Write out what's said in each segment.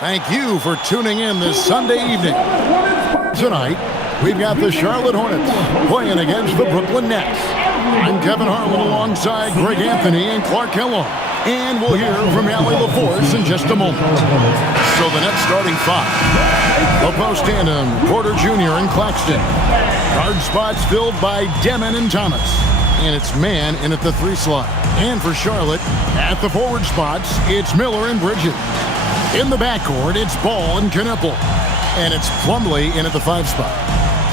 Thank you for tuning in this Sunday evening. Tonight, we've got the Charlotte Hornets playing against the Brooklyn Nets. I'm Kevin Harlan alongside Greg Anthony and Clark Kellogg. And we'll hear from Allie LaForce in just a moment. So the Nets starting five. The post tandem, Porter Jr. and Claxton. Guard spots filled by Demon and Thomas. And it's man in at the 3 slot. And for Charlotte, at the forward spots, it's Miller and Bridges. In the backcourt, it's Ball and Kneppel. And it's Plumlee in at the 5 spot.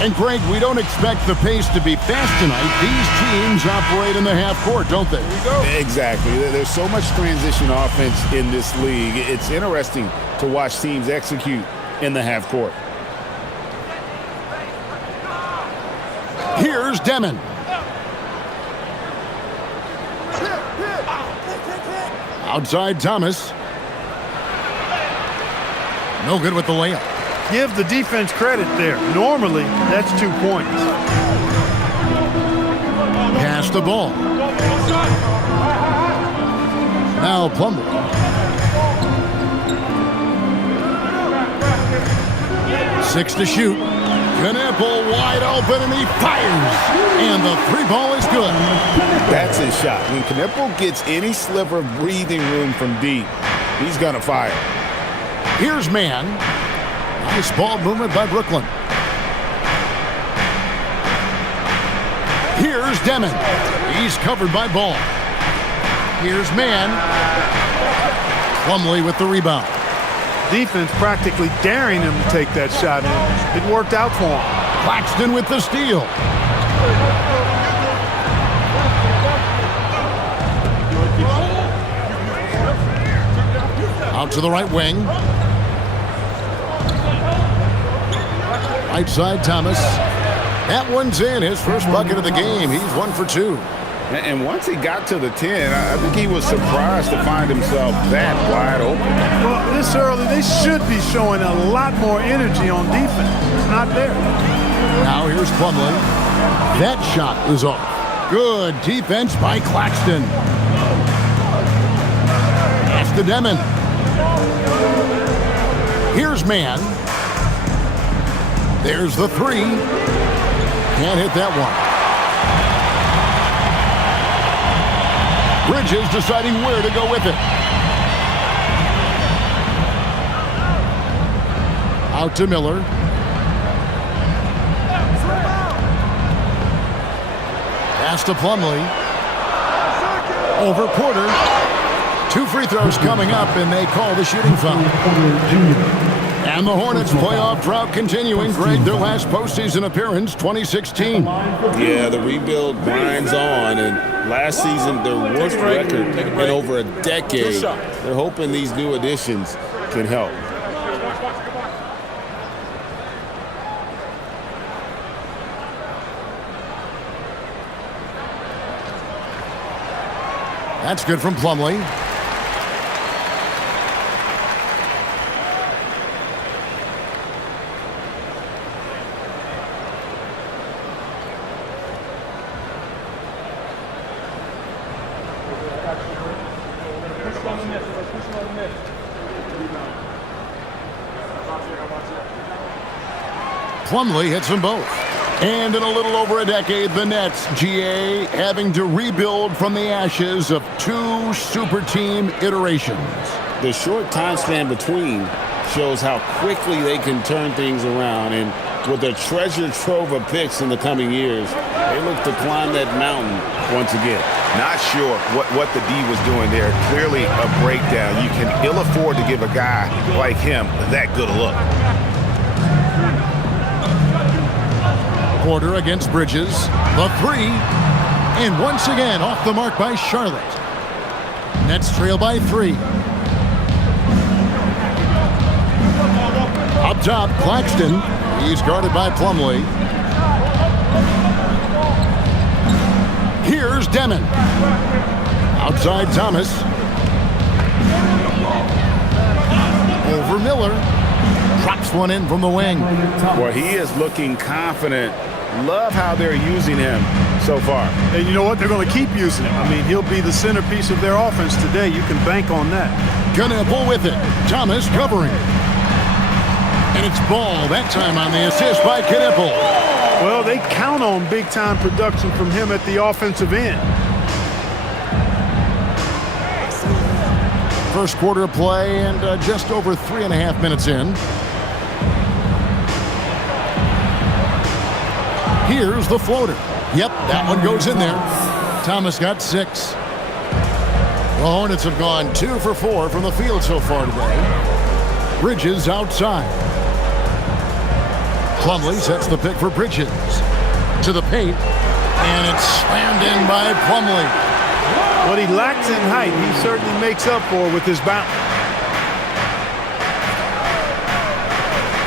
And Greg, we don't expect the pace to be fast tonight. These teams operate in the half court, don't they? Here we go. Exactly. There's so much transition offense in this league. It's interesting to watch teams execute in the half court. Here's Demon. Outside Thomas. No good with the layup. Give the defense credit there. Normally, that's 2 points. Pass the ball. Now Plumlee. Six to shoot. Kneppel wide open and he fires. And the 3-ball is good. That's his shot. When Kneppel gets any sliver of breathing room from deep, he's going to fire. Here's man. Nice ball movement by Brooklyn. Here's Demon. He's covered by Ball. Here's man. Plumlee with the rebound. Defense practically daring him to take that shot, and it worked out for him. Claxton with the steal. Out to the right wing. Right side, Thomas. That one's in. His first bucket of the game. He's 1 for 2. And once he got to the 10, I think he was surprised to find himself that wide open. Well, this early, they should be showing a lot more energy on defense. It's not there. Now here's Plumlee. That shot is off. Good defense by Claxton. That's the Demon. Here's man. There's the 3. Can't hit that one. Bridges deciding where to go with it. Out to Miller. Pass to Plumlee. Over Porter. 2 free throws coming up, and they call the shooting foul. And the Hornets' playoff drought continuing. Greg, their last postseason appearance, 2016. Yeah, the rebuild grinds on, and last season, their worst record in over a decade. They're hoping these new additions can help. That's good from Plumlee. Plumlee hits them both. And in a little over a decade, the Nets, GA, having to rebuild from the ashes of 2 super team iterations. The short time span between shows how quickly they can turn things around, and with a treasure trove of picks in the coming years, they look to climb that mountain once again. Not sure what the D was doing there. Clearly a breakdown. You can ill afford to give a guy like him that good a look. Porter against Bridges. The 3. And once again, off the mark by Charlotte. Nets trail by 3. Up top, Claxton. He's guarded by Plumlee. Here's Demon. Outside Thomas. Over Miller. Drops one in from the wing. Well, he is looking confident. Love how they're using him so far. And you know what? They're going to keep using him. I mean, he'll be the centerpiece of their offense today. You can bank on that. Kneppel with it. Thomas covering. It's Ball, that time on the assist by Knipple. Well, they count on big-time production from him at the offensive end. First quarter of play and just over 3.5 minutes in. Here's the floater. Yep, that one goes in there. Thomas got 6. The Hornets have gone 2 for 4 from the field so far today. Bridges outside. Plumlee sets the pick for Bridges. To the paint. And it's slammed in by Plumlee. What he lacks in height, he certainly makes up for with his bounce.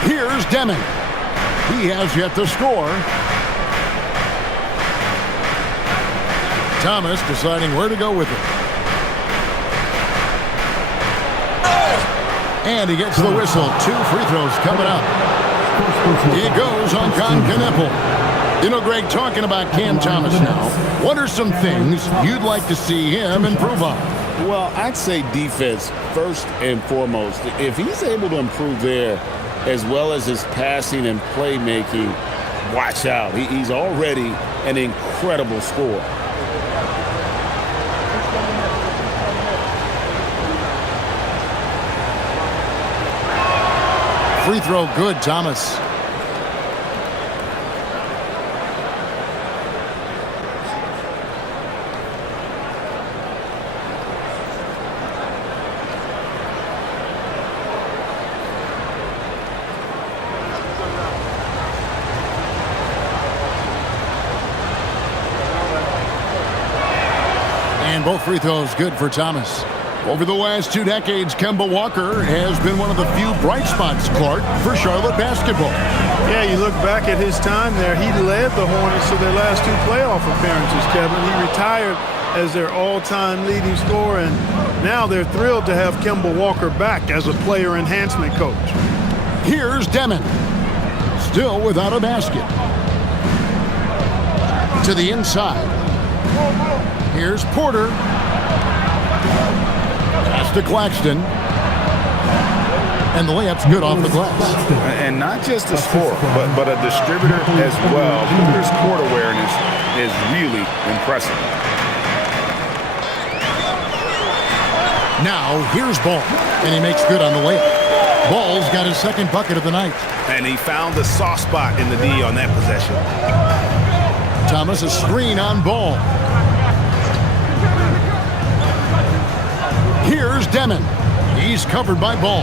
Here's Deming. He has yet to score. Thomas deciding where to go with it. And he gets the whistle. 2 free throws coming up. He goes on Knipple. You know, Greg, talking about Cam Thomas now, what are some things you'd like to see him improve on? Well, I'd say defense first and foremost. If he's able to improve there as well as his passing and playmaking, watch out. He's already an incredible scorer. Free throw good, Thomas. And both free throws good for Thomas. Over the last 2 decades, Kemba Walker has been one of the few bright spots, Clark, for Charlotte basketball. Yeah, you look back at his time there, he led the Hornets to their last 2 playoff appearances, Kevin. He retired as their all-time leading scorer, and now they're thrilled to have Kemba Walker back as a player enhancement coach. Here's Deming. Still without a basket. To the inside. Here's Porter. Pass to Claxton. And the layup's good off the glass. And not just a scorer, but a distributor as well. Porter's court awareness is really impressive. Now, here's Ball. And he makes good on the layup. Ball's got his second bucket of the night. And he found the soft spot in the D on that possession. Thomas, a screen on Ball. Here's Deming. He's covered by Ball.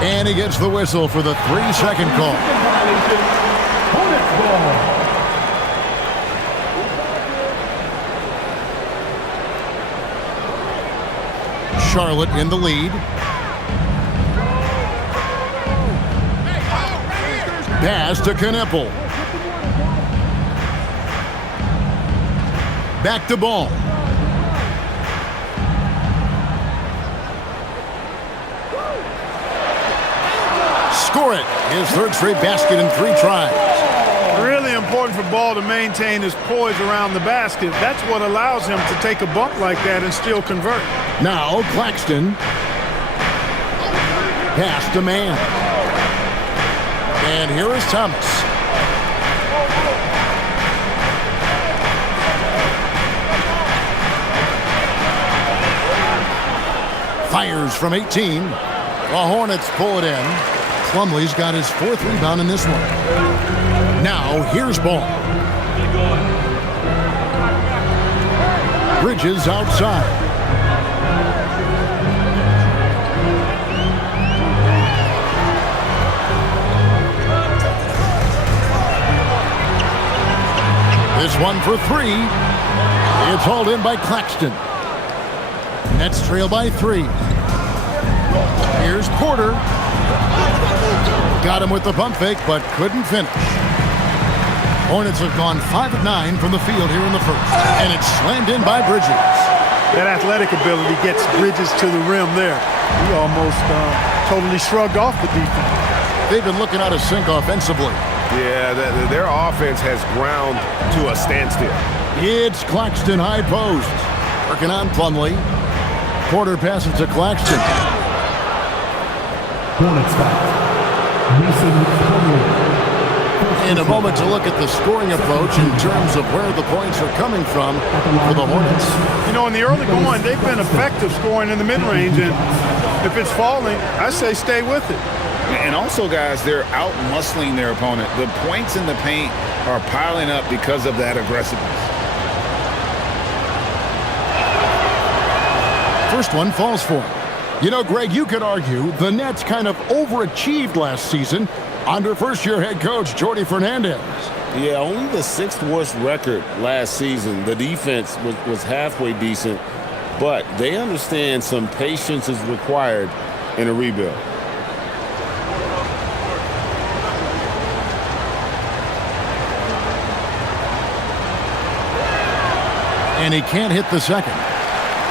And he gets the whistle for the 3-second call. Charlotte in the lead. Pass to Knipple. Back to Ball. Score it. His third straight basket in 3 tries. Really important for Ball to maintain his poise around the basket. That's what allows him to take a bump like that and still convert. Now Claxton. Pass to Mann. And here is Thomas. Fires from 18. The Hornets pull it in. Plumlee's got his 4th rebound in this one. Now here's Ball. Bridges outside. This one for 3. It's hauled in by Claxton. Nets trail by 3. Here's Porter. Got him with the pump fake, but couldn't finish. Hornets have gone 5 of 9 from the field here in the first. And it's slammed in by Bridges. That athletic ability gets Bridges to the rim there. He almost totally shrugged off the defense. They've been looking out of sync offensively. Yeah, their offense has ground to a standstill. It's Claxton high post. Working on Plumlee. Porter passes to Claxton. Hornets foul. Mason In a moment to look at the scoring approach in terms of where the points are coming from for the Hornets. You know, in the early going, they've been effective scoring in the mid-range, and if it's falling, I say stay with it. And also, guys, they're out-muscling their opponent. The points in the paint are piling up because of that aggressiveness. First one falls for him. You know, Greg, you could argue the Nets kind of overachieved last season under first-year head coach Jordi Fernandez. Yeah, only the 6th worst record last season. The defense was halfway decent, but they understand some patience is required in a rebuild. And he can't hit the second.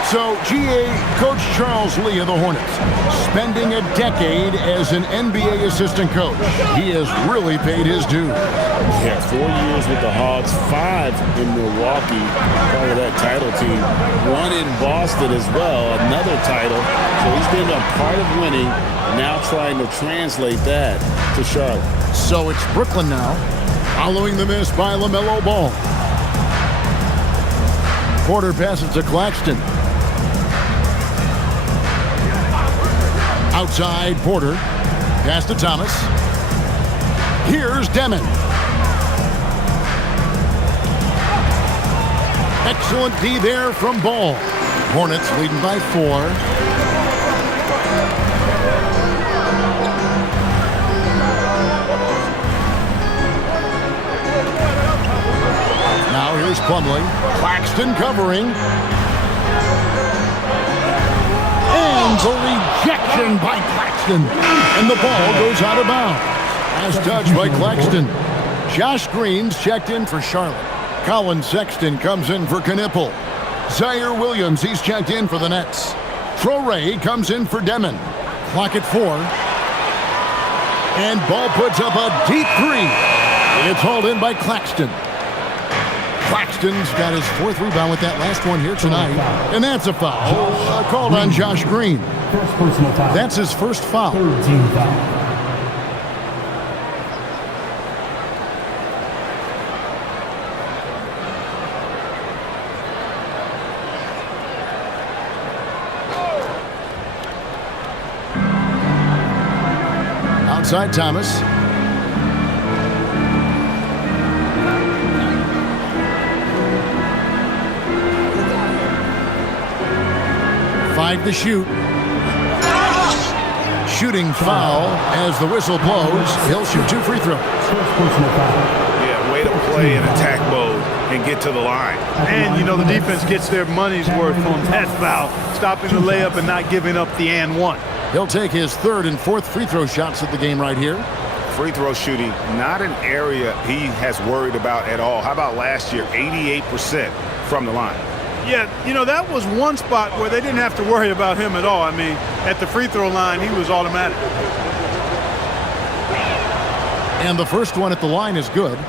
So, GA, Coach Charles Lee of the Hornets, spending a decade as an NBA assistant coach. He has really paid his dues. Yeah, 4 years with the Hawks, 5 in Milwaukee, part of that title team. 1 in Boston as well, another title. So he's been a part of winning, now trying to translate that to Charlotte. So it's Brooklyn now, following the miss by LaMelo Ball. Porter passes to Claxton. Outside, Porter. Pass to Thomas. Here's Demon. Excellent D there from Ball. Hornets leading by 4. Now here's Plumlee. Claxton covering. And the rejection by Claxton. And the ball goes out of bounds. As touched by Claxton. Josh Green's checked in for Charlotte. Colin Sexton comes in for Knipple. Zaire Williams, he's checked in for the Nets. Traore comes in for Demon. Clock at 4. And Ball puts up a deep 3. It's hauled in by Claxton. Claxton's got his 4th rebound with that last one here tonight. And that's a foul. Called on Josh Green. First personal foul. That's his first foul. 3rd team foul. Outside Thomas. Five to shoot. Shooting foul as the whistle blows. He'll shoot 2 free throws. First personal foul. Yeah, way to play in attack mode and get to the line. And, you know, the defense gets their money's worth on that foul, stopping the layup and not giving up the and one. He'll take his 3rd and 4th free throw shots of the game right here. Free throw shooting, not an area he has worried about at all. How about last year, 88% from the line? Yeah, you know, that was one spot where they didn't have to worry about him at all. I mean, at the free throw line, he was automatic. And the first one at the line is good.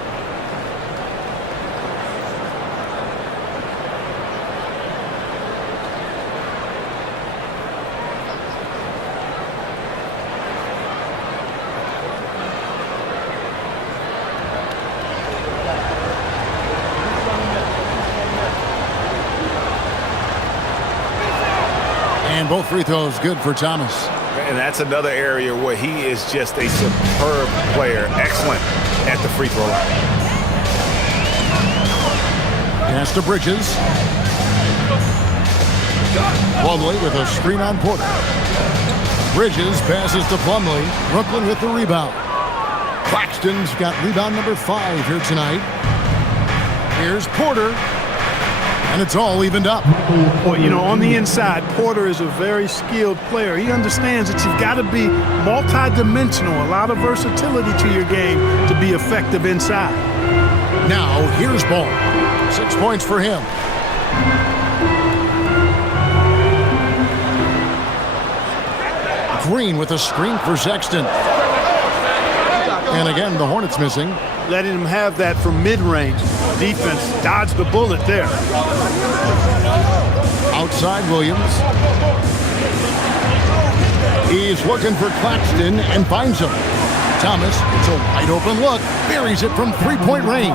And both free throws good for Thomas. And that's another area where he is just a superb player. Excellent at the free throw line. Pass to Bridges. Plumlee with a screen on Porter. Bridges passes to Plumlee. Brooklyn with the rebound. Claxton's got rebound number 5 here tonight. Here's Porter. And it's all evened up. Well, you know, on the inside, Porter is a very skilled player. He understands that you've got to be multi-dimensional, a lot of versatility to your game to be effective inside. Now, here's Ball. 6 points for him. Green with a screen for Sexton. And again, the Hornets missing. Letting him have that from mid-range. Defense dodged the bullet there. Outside Williams. He's looking for Claxton and finds him. Thomas, it's a wide open look, buries it from three-point range.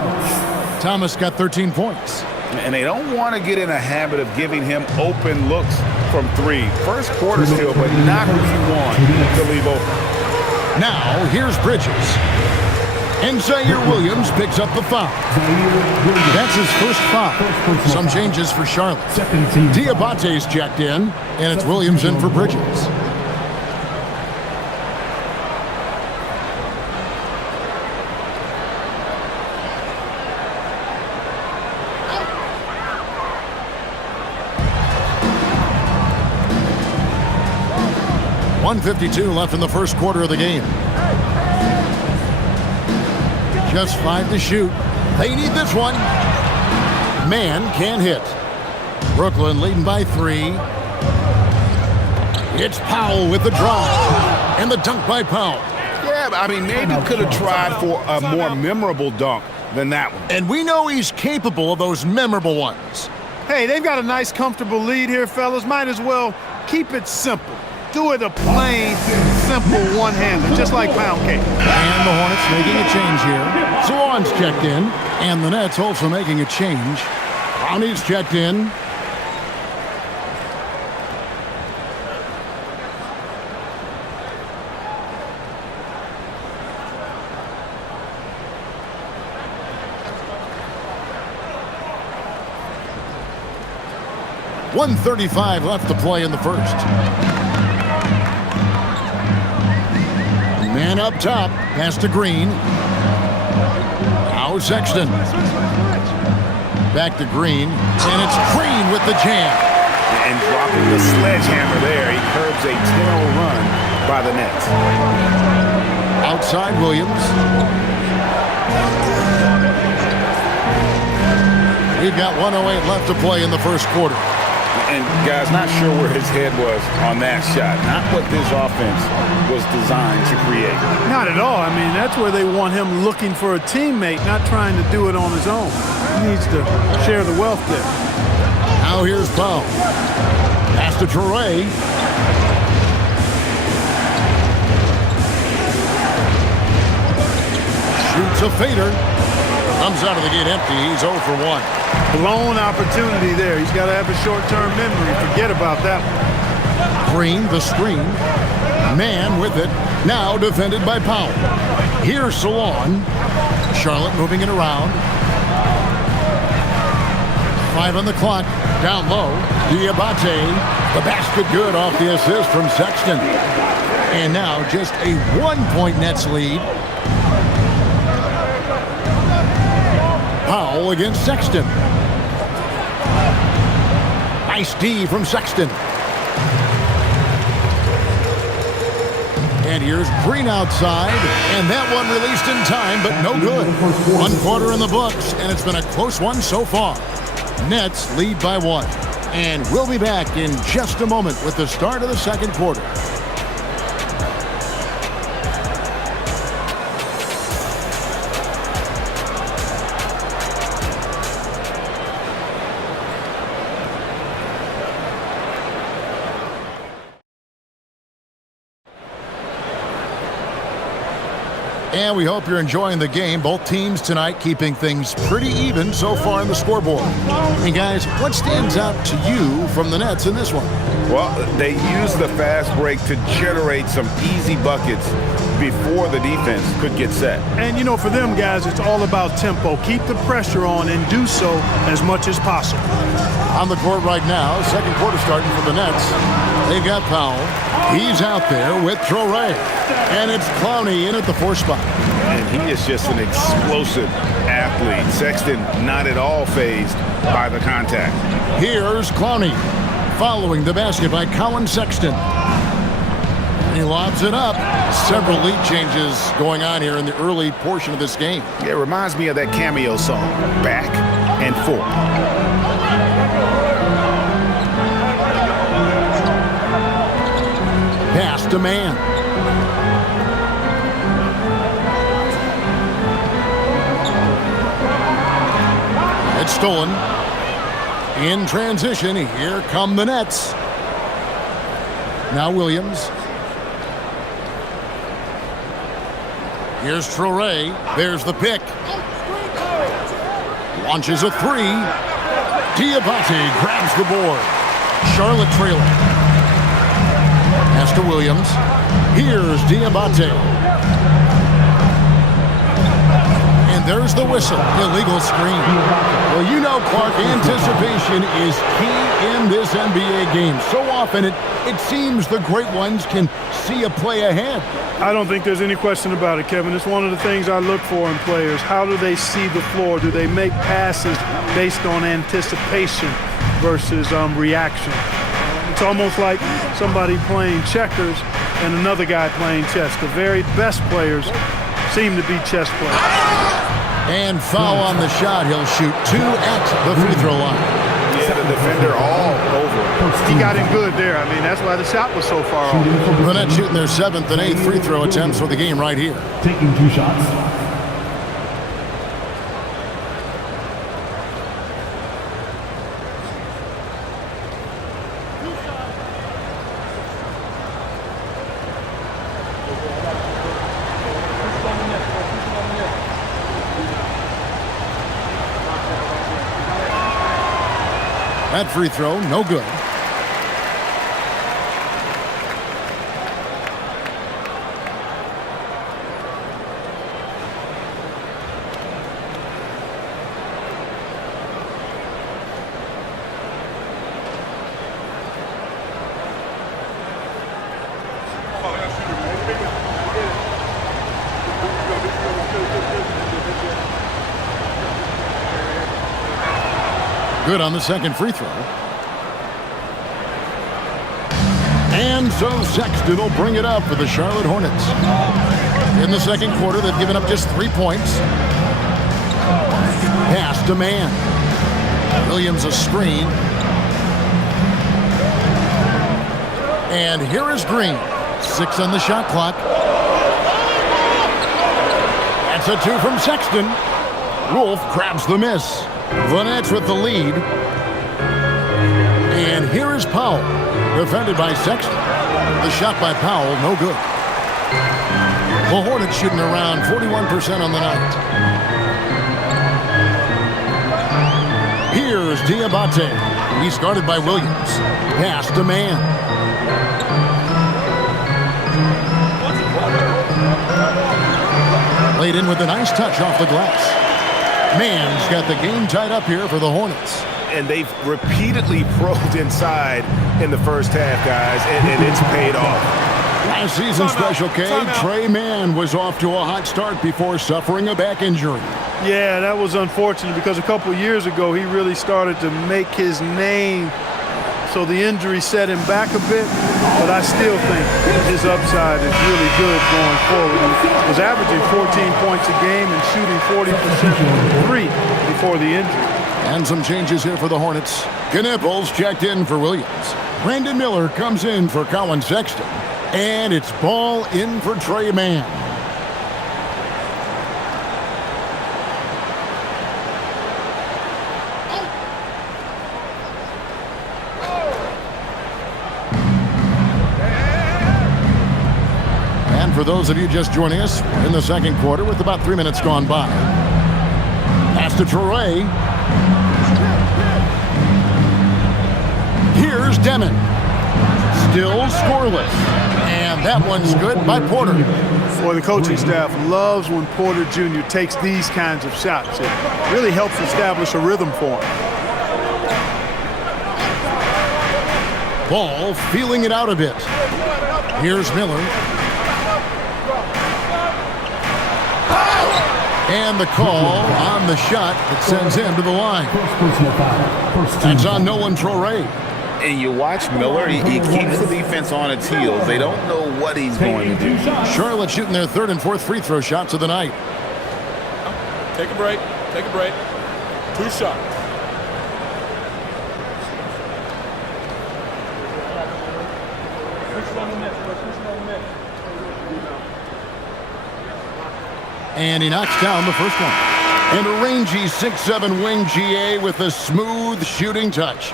Thomas got 13 points. And they don't want to get in a habit of giving him open looks from three. First quarter still, but not what you want to leave open. Now, here's Bridges. And Zaire Williams picks up the foul. That's his first foul. Some changes for Charlotte. Diabate's checked in, and it's Williams in for Bridges. .152 left in the first quarter of the game. Just 5 to shoot. They need this one. Man can't hit. Brooklyn leading by 3. It's Powell with the drive. And the dunk by Powell. Yeah, I mean, maybe could have tried for a more memorable dunk than that one. And we know he's capable of those memorable ones. Hey, they've got a nice, comfortable lead here, fellas. Might as well keep it simple. Do it a plain, simple one-hander, just like pound cake. And the Hornets making a change here. Salon's checked in, and the Nets also making a change. Brownie's checked in. .135 left to play in the first. Man up top, pass to Green. Now Sexton. Back to Green, and it's Green with the jam. And dropping the sledgehammer there, he curbs a 10-0 run by the Nets. Outside Williams. We've got 1:08 left to play in the first quarter. And, guys, not sure where his head was on that shot. Not what this offense was designed to create. Not at all. I mean, that's where they want him looking for a teammate, not trying to do it on his own. He needs to share the wealth there. Now here's Powell. Pass to Traore. Shoots a fader. Comes out of the gate empty. He's 0 for 1. Blown opportunity there. He's got to have a short-term memory. Forget about that one. Green, the screen. Man with it. Now defended by Powell. Here's Salon. Charlotte moving it around. 5 on the clock. Down low. Diabate. The basket good off the assist from Sexton. And now just a 1-point Nets lead. Powell against Sexton. Nice D from Sexton. And here's Green outside. And that one released in time, but no good. 1 quarter in the books, and it's been a close one so far. Nets lead by 1. And we'll be back in just a moment with the start of the second quarter. And we hope you're enjoying the game. Both teams tonight keeping things pretty even so far in the scoreboard. And guys, what stands out to you from the Nets in this one? Well, they used the fast break to generate some easy buckets before the defense could get set. And, you know, for them guys, it's all about tempo. Keep the pressure on and do so as much as possible. On the court right now, second quarter starting for the Nets. They've got Powell. He's out there with Traore. And it's Clowney in at the 4 spot. And he is just an explosive athlete. Sexton not at all fazed by the contact. Here's Clowney following the basket by Colin Sexton. He lobs it up. Several lead changes going on here in the early portion of this game. It reminds me of that Cameo song, Back and Forth. Pass to Man. It's stolen. In transition, here come the Nets. Now Williams. Here's Traore. There's the pick. Launches a three. Diabate grabs the board. Charlotte trailing. Pass to Williams. Here's Diabate. And there's the whistle. Illegal screen. Well, you know, Clark, anticipation is key in this NBA game. So often it seems the great ones can see a play ahead. I don't think there's any question about it, Kevin. It's one of the things I look for in players. How do they see the floor? Do they make passes based on anticipation versus reaction? It's almost like somebody playing checkers and another guy playing chess. The very best players seem to be chess players. And foul on the shot. He'll shoot 2 at the free throw line. Yeah, the defender all over him. He got him good there. I mean, that's why the shot was so far off. The Nets shooting their 7th and 8th free throw attempts for the game right here. Taking 2 shots. That free throw, no good. Good on the second free throw. And so Sexton will bring it up for the Charlotte Hornets. In the second quarter, they've given up just 3 points. Pass to man. Williams a screen. And here is Green. 6 on the shot clock. That's a 2 from Sexton. Wolf grabs the miss. The Nets with the lead. And here is Powell. Defended by Sexton. The shot by Powell, no good. The Hornets shooting around 41% on the night. Here's Diabate. He's guarded by Williams. Pass to man. Laid in with a nice touch off the glass. Man's got the game tied up here for the Hornets. And they've repeatedly probed inside in the first half, guys, and it's paid off. Last season special K, Trey Mann was off to a hot start before suffering a back injury. Yeah, that was unfortunate because a couple years ago he really started to make his name. So the injury set him back a bit, but I still think his upside is really good going forward. He was averaging 14 points a game and shooting 40% from 3 before the injury. And some changes here for the Hornets. Knipples checked in for Williams. Brandon Miller comes in for Colin Sexton. And it's ball in for Trey Mann. And for those of you just joining us, we're in the second quarter with about 3 minutes gone by. Pass to Traore. Here's Demon. Still scoreless. And that one's good by Porter. Boy, the coaching staff loves when Porter Jr. takes these kinds of shots. It really helps establish a rhythm for him. Ball feeling it out a bit. Here's Miller. And the call on the shot that sends him to the line. That's on Nolan Traore. And you watch Miller, he keeps the defense on its heels. They don't know what he's going to do. Charlotte shooting their 3rd and 4th free throw shots of the night. Take a break. Take a break. 2 shots. And he knocks down the first one. And a rangy 6'7" wing GA with a smooth shooting touch.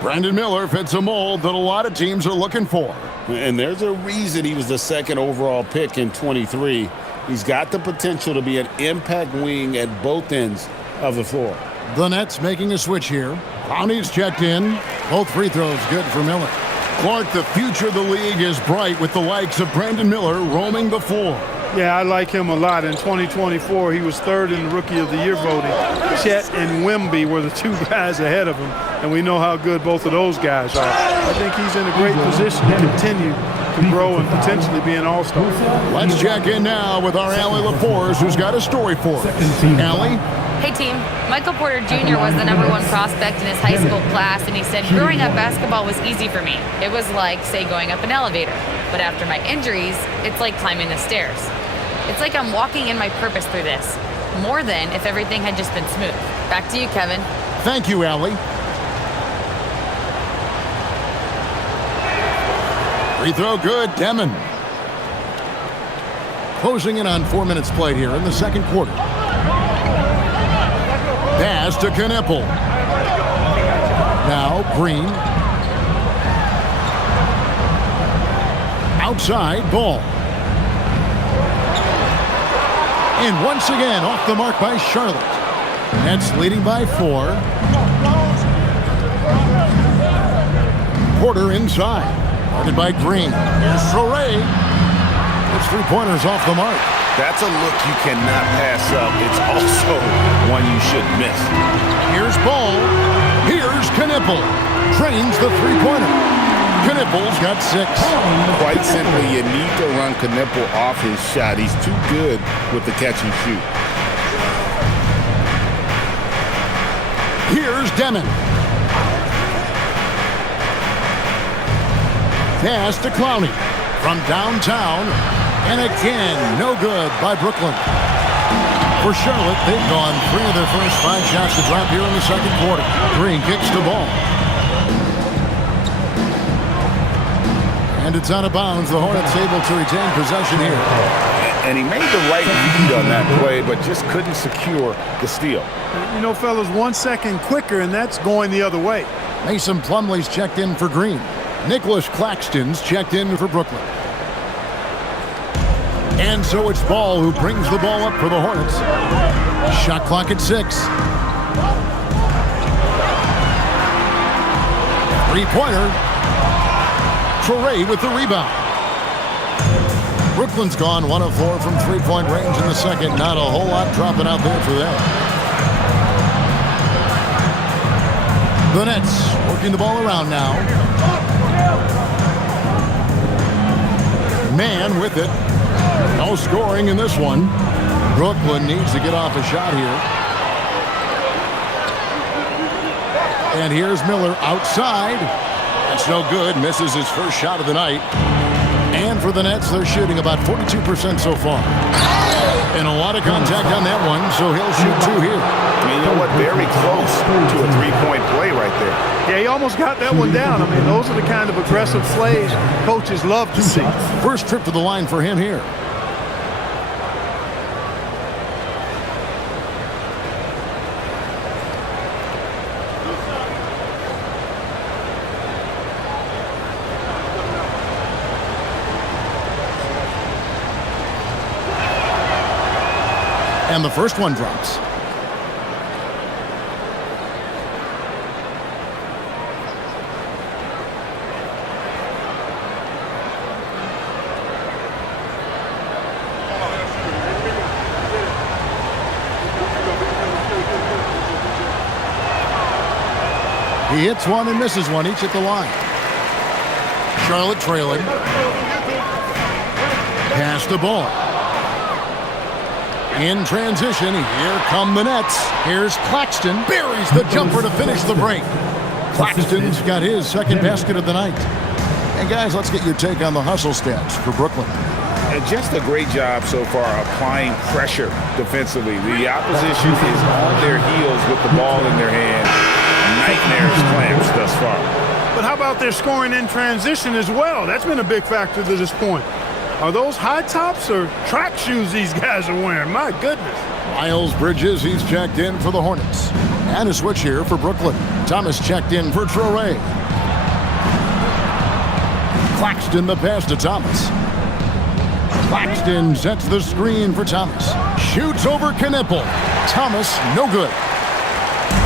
Brandon Miller fits a mold that a lot of teams are looking for. And there's a reason he was the second overall pick in 23. He's got the potential to be an impact wing at both ends of the floor. The Nets making a switch here. Clowney's checked in. Both free throws good for Miller. Clark, the future of the league is bright with the likes of Brandon Miller roaming the floor. Yeah, I like him a lot. In 2024, he was third in the Rookie of the Year voting. Chet and Wemby were the two guys ahead of him, and we know how good both of those guys are. I think he's in a great position to continue to grow and potentially be an all-star. Let's check in now with our Allie LaForce, who's got a story for us. Allie? Hey team, Michael Porter Jr. was the #1 prospect in his high school class, and he said growing up basketball was easy for me. It was like, say, going up an elevator. But after my injuries, it's like climbing the stairs. It's like I'm walking in my purpose through this, more than if everything had just been smooth. Back to you, Kevin. Thank you, Allie. Free throw good, Demon. Closing in on 4 minutes played here in the second quarter. Pass to Knipple. Now Green. Outside ball. And once again off the mark by Charlotte. Nets leading by 4. Porter inside. Guarded by Green. Here's Soray. It's 3-pointers off the mark. That's a look you cannot pass up. It's also one you shouldn't miss. Here's Ball. Here's Knipple. Trains the 3-pointer. Knipple's got 6. Quite simply, you need to run Knipple off his shot. He's too good with the catch and shoot. Here's Demon. Pass to Clowney from downtown. And again, no good by Brooklyn. For Charlotte, they've gone 3 of their first 5 shots to drop here in the second quarter. Green kicks the ball. And it's out of bounds. The Hornets able to retain possession here. And he made the right read on that play, but just couldn't secure the steal. You know, fellas, 1 second quicker, and that's going the other way. Mason Plumlee's checked in for Green. Nicholas Claxton's checked in for Brooklyn. And so it's Ball who brings the ball up for the Hornets. Shot clock at 6. 3-pointer. Toure with the rebound. Brooklyn's gone 1 of 4 from 3-point range in the second. Not a whole lot dropping out there for them. The Nets working the ball around now. Man with it. No scoring in this one. Brooklyn needs to get off a shot here. And here's Miller outside. That's no good. Misses his first shot of the night. And for the Nets, they're shooting about 42% so far. And a lot of contact on that one, so he'll shoot 2 here. You know what? Very close to a 3-point play right there. Yeah, he almost got that one down. I mean, those are the kind of aggressive plays coaches love to see. First trip to the line for him here. And the first one drops. He hits one and misses one, each at the line. Charlotte trailing. Pass the ball. In transition, here come the Nets. Here's Claxton. Buries the jumper to finish the break. Claxton's got his second basket of the night. And guys, let's get your take on the hustle stats for Brooklyn. And just a great job so far applying pressure defensively. The opposition is on their heels with the ball in their hand. Nightmares clamps thus far. But how about their scoring in transition as well? That's been a big factor to this point. Are those high tops or track shoes these guys are wearing? My goodness. Miles Bridges, he's checked in for the Hornets. And a switch here for Brooklyn. Thomas checked in for Traore. Claxton the pass to Thomas. Claxton sets the screen for Thomas. Shoots over Knipple. Thomas, no good.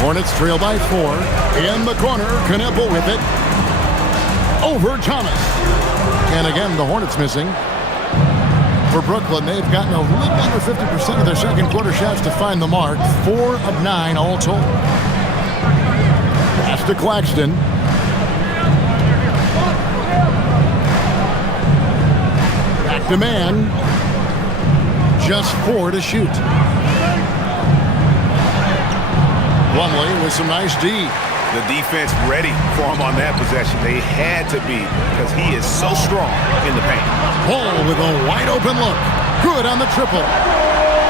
Hornets trail by 4. In the corner, Knipple with it. Over Thomas. And again, the Hornets missing. For Brooklyn, they've gotten a little under 50% of their second quarter shots to find the mark. 4 of 9 all told. Pass to Claxton. Back to man. Just 4 to shoot. Plumlee with some nice D. The defense ready for him on that possession. They had to be because he is so strong in the paint. Ball with a wide open look. Good on the triple.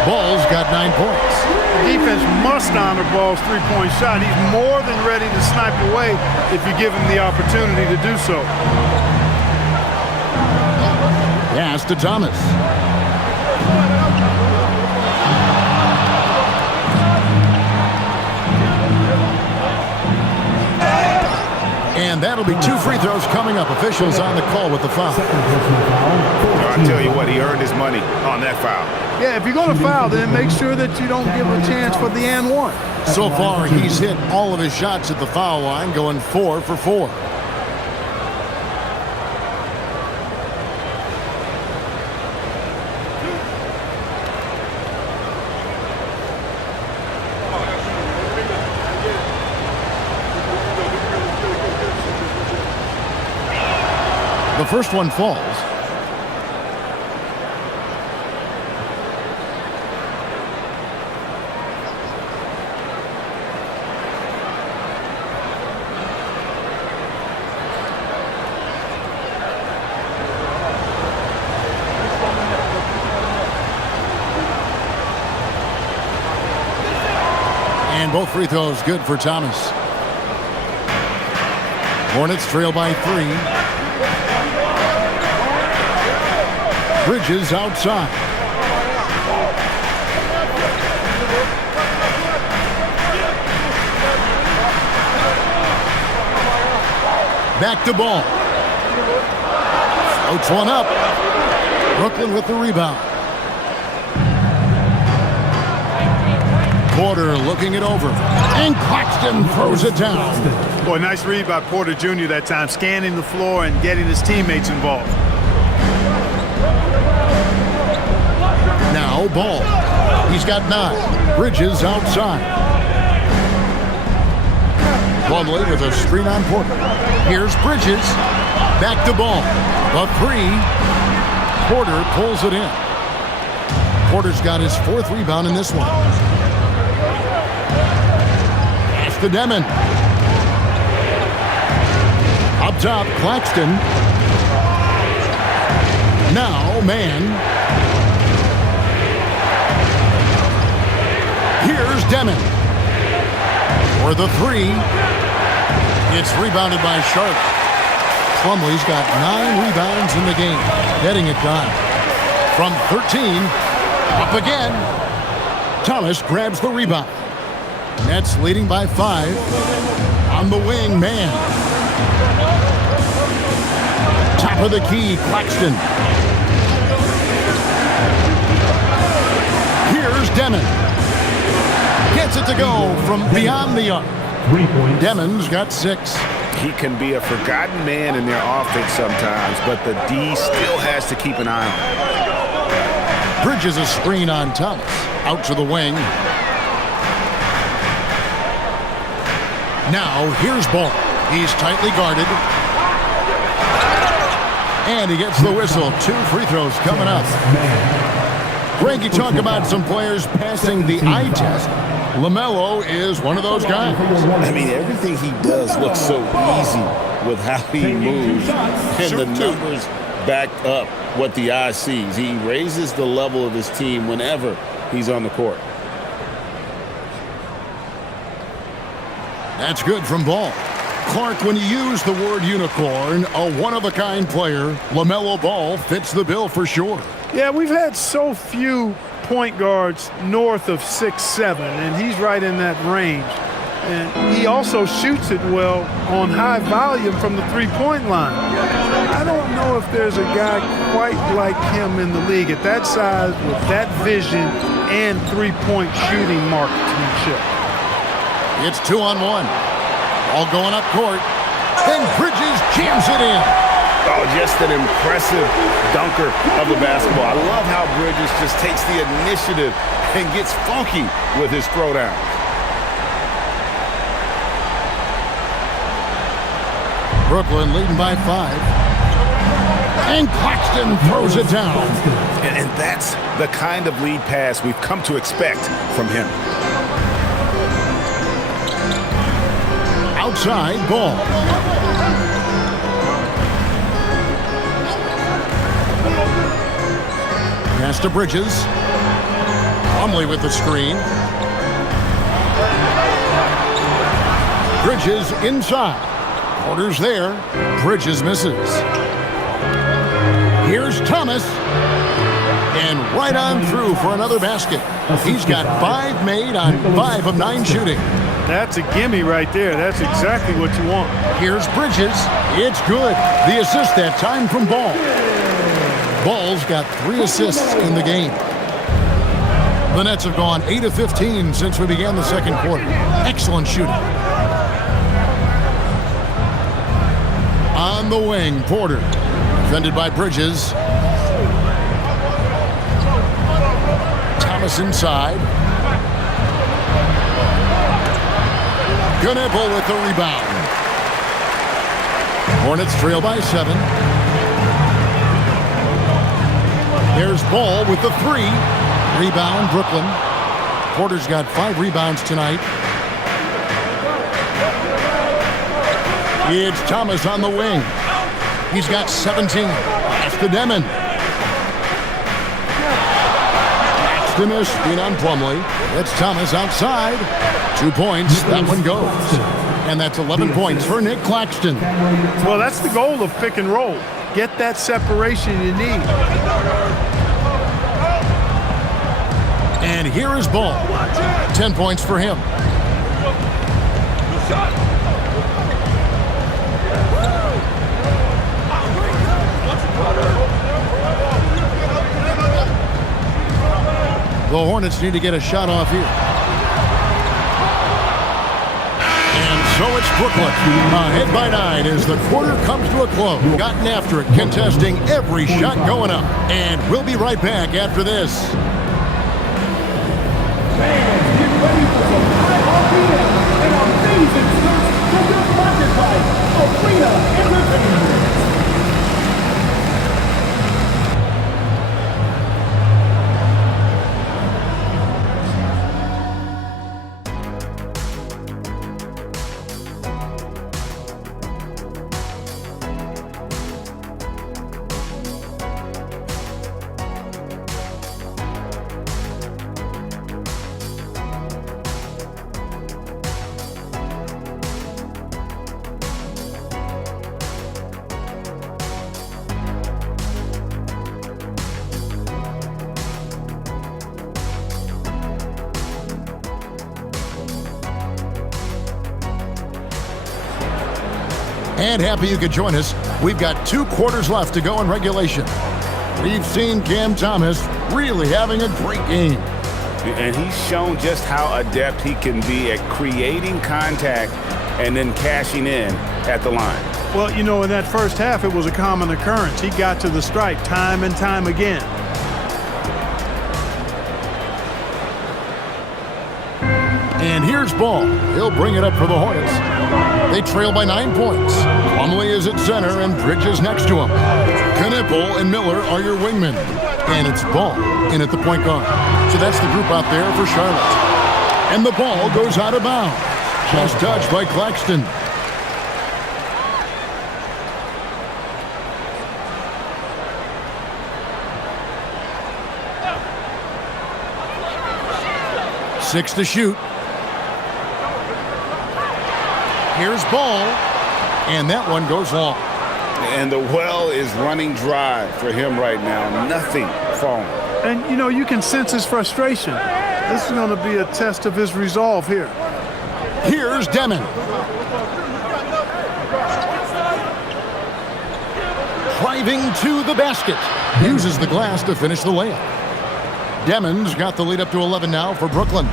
Ball's got 9 points. The defense must honor Ball's three-point shot. He's more than ready to snipe away if you give him the opportunity to do so. Pass to Thomas. And that'll be 2 free throws coming up. Officials on the call with the foul. I tell you what, he earned his money on that foul. Yeah, if you're going to foul, then make sure that you don't give a chance for the and one. So far, he's hit all of his shots at the foul line, going 4 for 4. The first one falls. And both free throws good for Thomas. Hornets trail by 3. Bridges outside. Back to Ball. Floats one up. Brooklyn with the rebound. Porter looking it over. And Claxton throws it down. Boy, nice read by Porter Jr. that time, scanning the floor and getting his teammates involved. Now Ball. He's got 9. Bridges outside. Plumlee with a screen on Porter. Here's Bridges. Back to Ball. A 3. Porter pulls it in. Porter's got his 4th rebound in this one. Pass to Demon. Up top, Claxton. Now, man. Here's Demon. For the 3. It's rebounded by Sharp. Plumlee's got 9 rebounds in the game. Getting it done. From 13. Up again. Thomas grabs the rebound. Nets leading by 5. On the wing, man. Top of the key, Claxton. Here's Demon. Gets it to go from beyond the arc. 3 points. Demon's got 6. He can be a forgotten man in their offense sometimes, but the D still has to keep an eye on him. Bridges a screen on Thomas. Out to the wing. Now here's Ball. He's tightly guarded. And he gets the whistle. 2 free throws coming up. Greg, you talk about some players passing the eye test. LaMelo is one of those guys. I mean, everything he does looks so easy with how he moves. And the numbers back up what the eye sees. He raises the level of his team whenever he's on the court. That's good from Ball. Clark, when you use the word unicorn, a one-of-a-kind player, LaMelo Ball fits the bill for sure. Yeah, we've had so few point guards north of 6'7", and he's right in that range. And he also shoots it well on high volume from the three-point line. I don't know if there's a guy quite like him in the league at that size with that vision and three-point shooting marksmanship. It's 2-on-1. All going up court. And Bridges jams it in. Oh, just an impressive dunker of the basketball. I love how Bridges just takes the initiative and gets funky with his throwdown. Brooklyn leading by 5. And Claxton throws it down. And that's the kind of lead pass we've come to expect from him. Outside ball. Pass to Bridges. Plumlee with the screen. Bridges inside. Porter's there. Bridges misses. Here's Thomas. And right on through for another basket. He's got 5 made on 5 of 9 shooting. That's a gimme right there. That's exactly what you want. Here's Bridges. It's good. The assist that time from Ball. Ball's got 3 assists in the game. The Nets have gone 8 of 15 since we began the second quarter. Excellent shooting. On the wing, Porter. Defended by Bridges. Thomas inside. Gunable with the rebound. Hornets trail by 7. There's Ball with the 3. Rebound, Brooklyn. Porter's got 5 rebounds tonight. It's Thomas on the wing. He's got 17. That's to Demon. Claxton is screen on Plumlee. It's Thomas outside. 2 points. That one goes. And that's 11 points for Nick Claxton. Well, that's the goal of pick and roll. Get that separation you need. And here is Ball. 10 points for him. The Hornets need to get a shot off here. And so it's Brooklyn. Ahead by 9 as the quarter comes to a close. Gotten after it, contesting every shot going up. And we'll be right back after this. Fans, get ready for some high RPM and amazing stunts from your marketplace, Arena Entertainment. And happy you could join us. We've got 2 quarters left to go in regulation. We've seen Cam Thomas really having a great game. And he's shown just how adept he can be at creating contact and then cashing in at the line. Well, you know, in that first half, it was a common occurrence. He got to the stripe time and time again. And here's Ball. He'll bring it up for the Hornets. They trail by 9 points. Plumlee is at center and Bridges next to him. Knipple and Miller are your wingmen. And it's Ball in at the point guard. So that's the group out there for Charlotte. And the ball goes out of bounds. Just touched by Claxton. Six to shoot. Here's Ball, and that one goes long. And the well is running dry for him right now. Nothing falling. And, you know, you can sense his frustration. This is going to be a test of his resolve here. Here's Demon. Driving to the basket. Uses the glass to finish the layup. Demon's got the lead up to 11 now for Brooklyn.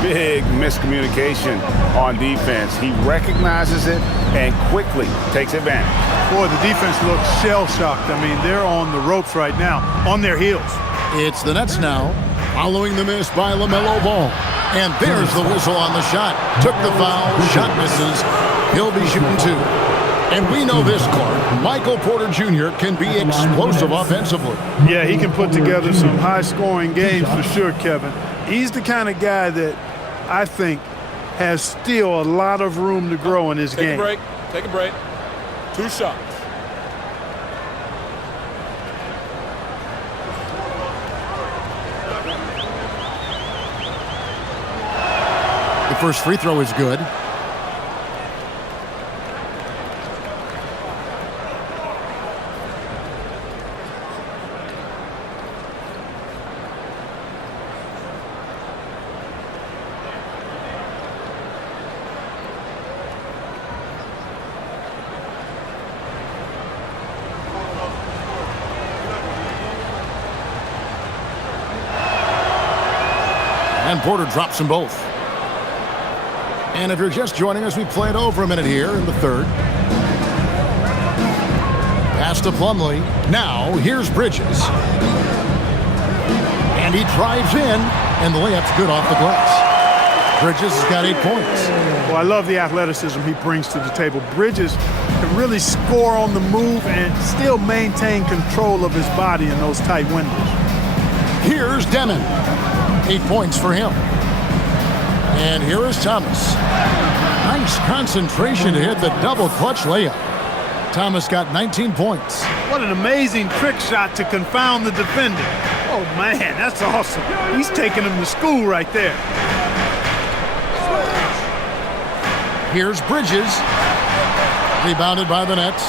Big miscommunication on defense. He recognizes it and quickly takes advantage. Boy, the defense looks shell-shocked. I mean, they're on the ropes right now, on their heels. It's the Nets now, following the miss by LaMelo Ball. And there's the whistle on the shot. Took the foul, shot misses. He'll be shooting 2. And we know this, Clark. Michael Porter Jr. can be explosive offensively. Yeah, he can put together some high-scoring games for sure, Kevin. He's the kind of guy that I think has still a lot of room to grow in his game. Take a break. 2 shots. The first free throw is good. And Porter drops them both. And if you're just joining us, we played over a minute here in the third. Pass to Plumlee. Now, here's Bridges. And he drives in, and the layup's good off the glass. Bridges has got 8 points. Well, I love the athleticism he brings to the table. Bridges can really score on the move and still maintain control of his body in those tight windows. Here's Demon. 8 points for him. And here is Thomas. Nice concentration to hit the double clutch layup. Thomas got 19 points. What an amazing trick shot to confound the defender. Oh, man, that's awesome. He's taking him to school right there. Here's Bridges. Rebounded by the Nets.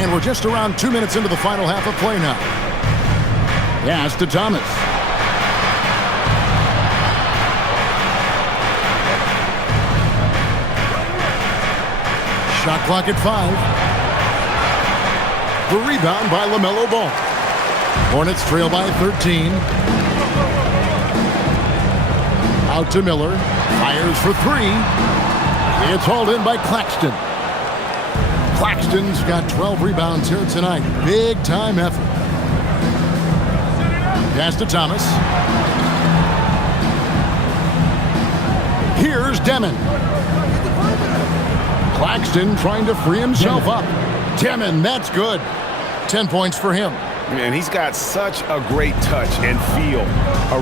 And we're just around 2 minutes into the final half of play now. Pass to Thomas. Shot clock at 5. The rebound by LaMelo Ball. Hornets trail by 13. Out to Miller. Fires for 3. It's hauled in by Claxton. Claxton's got 12 rebounds here tonight. Big time effort. Pass to Thomas. Here's Demon. Claxton trying to free himself up. Demon, that's good. 10 points for him. And he's got such a great touch and feel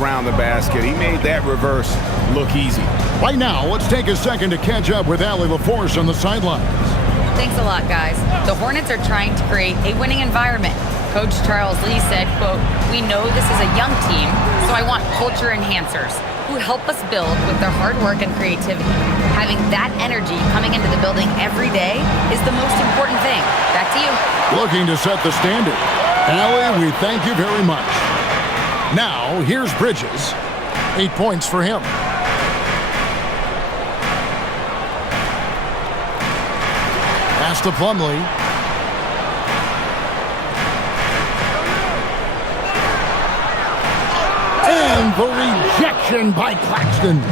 around the basket. He made that reverse look easy. Right now, let's take a second to catch up with Allie LaForce on the sidelines. Thanks a lot, guys. The Hornets are trying to create a winning environment. Coach Charles Lee said, quote, "We know this is a young team, so I want culture enhancers who help us build with their hard work and creativity. Having that energy coming into the building every day is the most important thing." Back to you. Looking to set the standard. Allie, we thank you very much. Now, here's Bridges. 8 points for him. Pass to Plumlee. And the rejection by Claxton.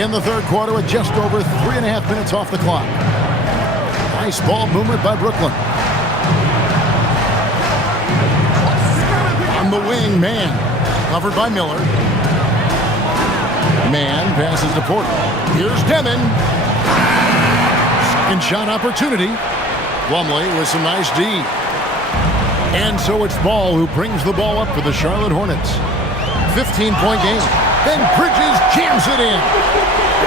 In the third quarter with just over 3.5 minutes off the clock. Nice ball movement by Brooklyn. On the wing, Mann. Covered by Miller. Mann passes to Porter. Here's Demon. Second shot opportunity. Plumlee with some nice D. And so it's Ball who brings the ball up for the Charlotte Hornets. 15-point game. Then Bridges jams it in.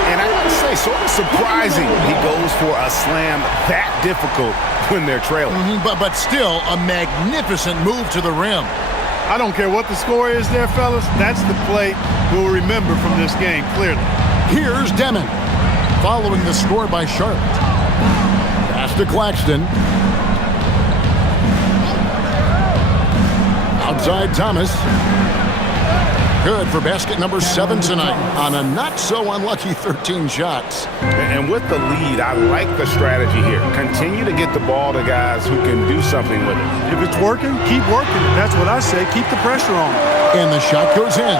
And I would say sort of surprising he goes for a slam that difficult when they're trailing. But still a magnificent move to the rim. I don't care what the score is there, fellas. That's the play we'll remember from this game, clearly. Here's Demon, following the score by Charlotte. to Claxton. Outside Thomas. Good for basket number 7 tonight on a not-so-unlucky 13 shots. And with the lead, I like the strategy here. Continue to get the ball to guys who can do something with it. If it's working, keep working it. That's what I say. Keep the pressure on. And the shot goes in.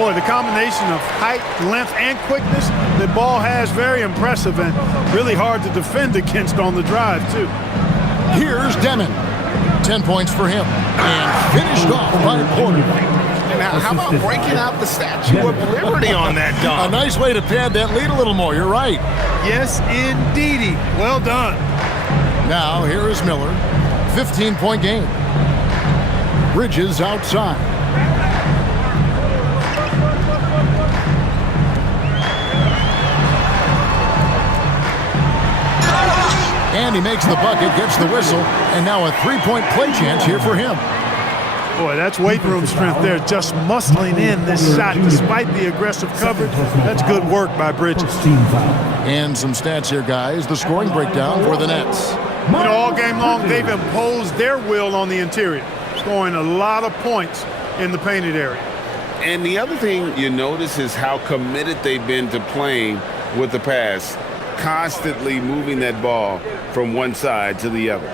Boy, the combination of height, length, and quickness that Ball has, very impressive and really hard to defend against on the drive, too. Here's Demon. 10 points for him. And finished off by Porter. Now, how about breaking out the Statue of Liberty on that A dunk? nice way to pad that lead a little more. You're right. Yes, indeedy. Well done. Now, here is Miller. 15-point game. Bridges outside. And he makes the bucket, gets the whistle, and now a three-point play chance here for him. Boy, that's weight room strength there, just muscling in this shot despite the aggressive coverage. That's good work by Bridges. And some stats here, guys. The scoring breakdown for the Nets. You know, all game long, they've imposed their will on the interior, scoring a lot of points in the painted area. And the other thing you notice is how committed they've been to playing with the pass, constantly moving that ball from one side to the other.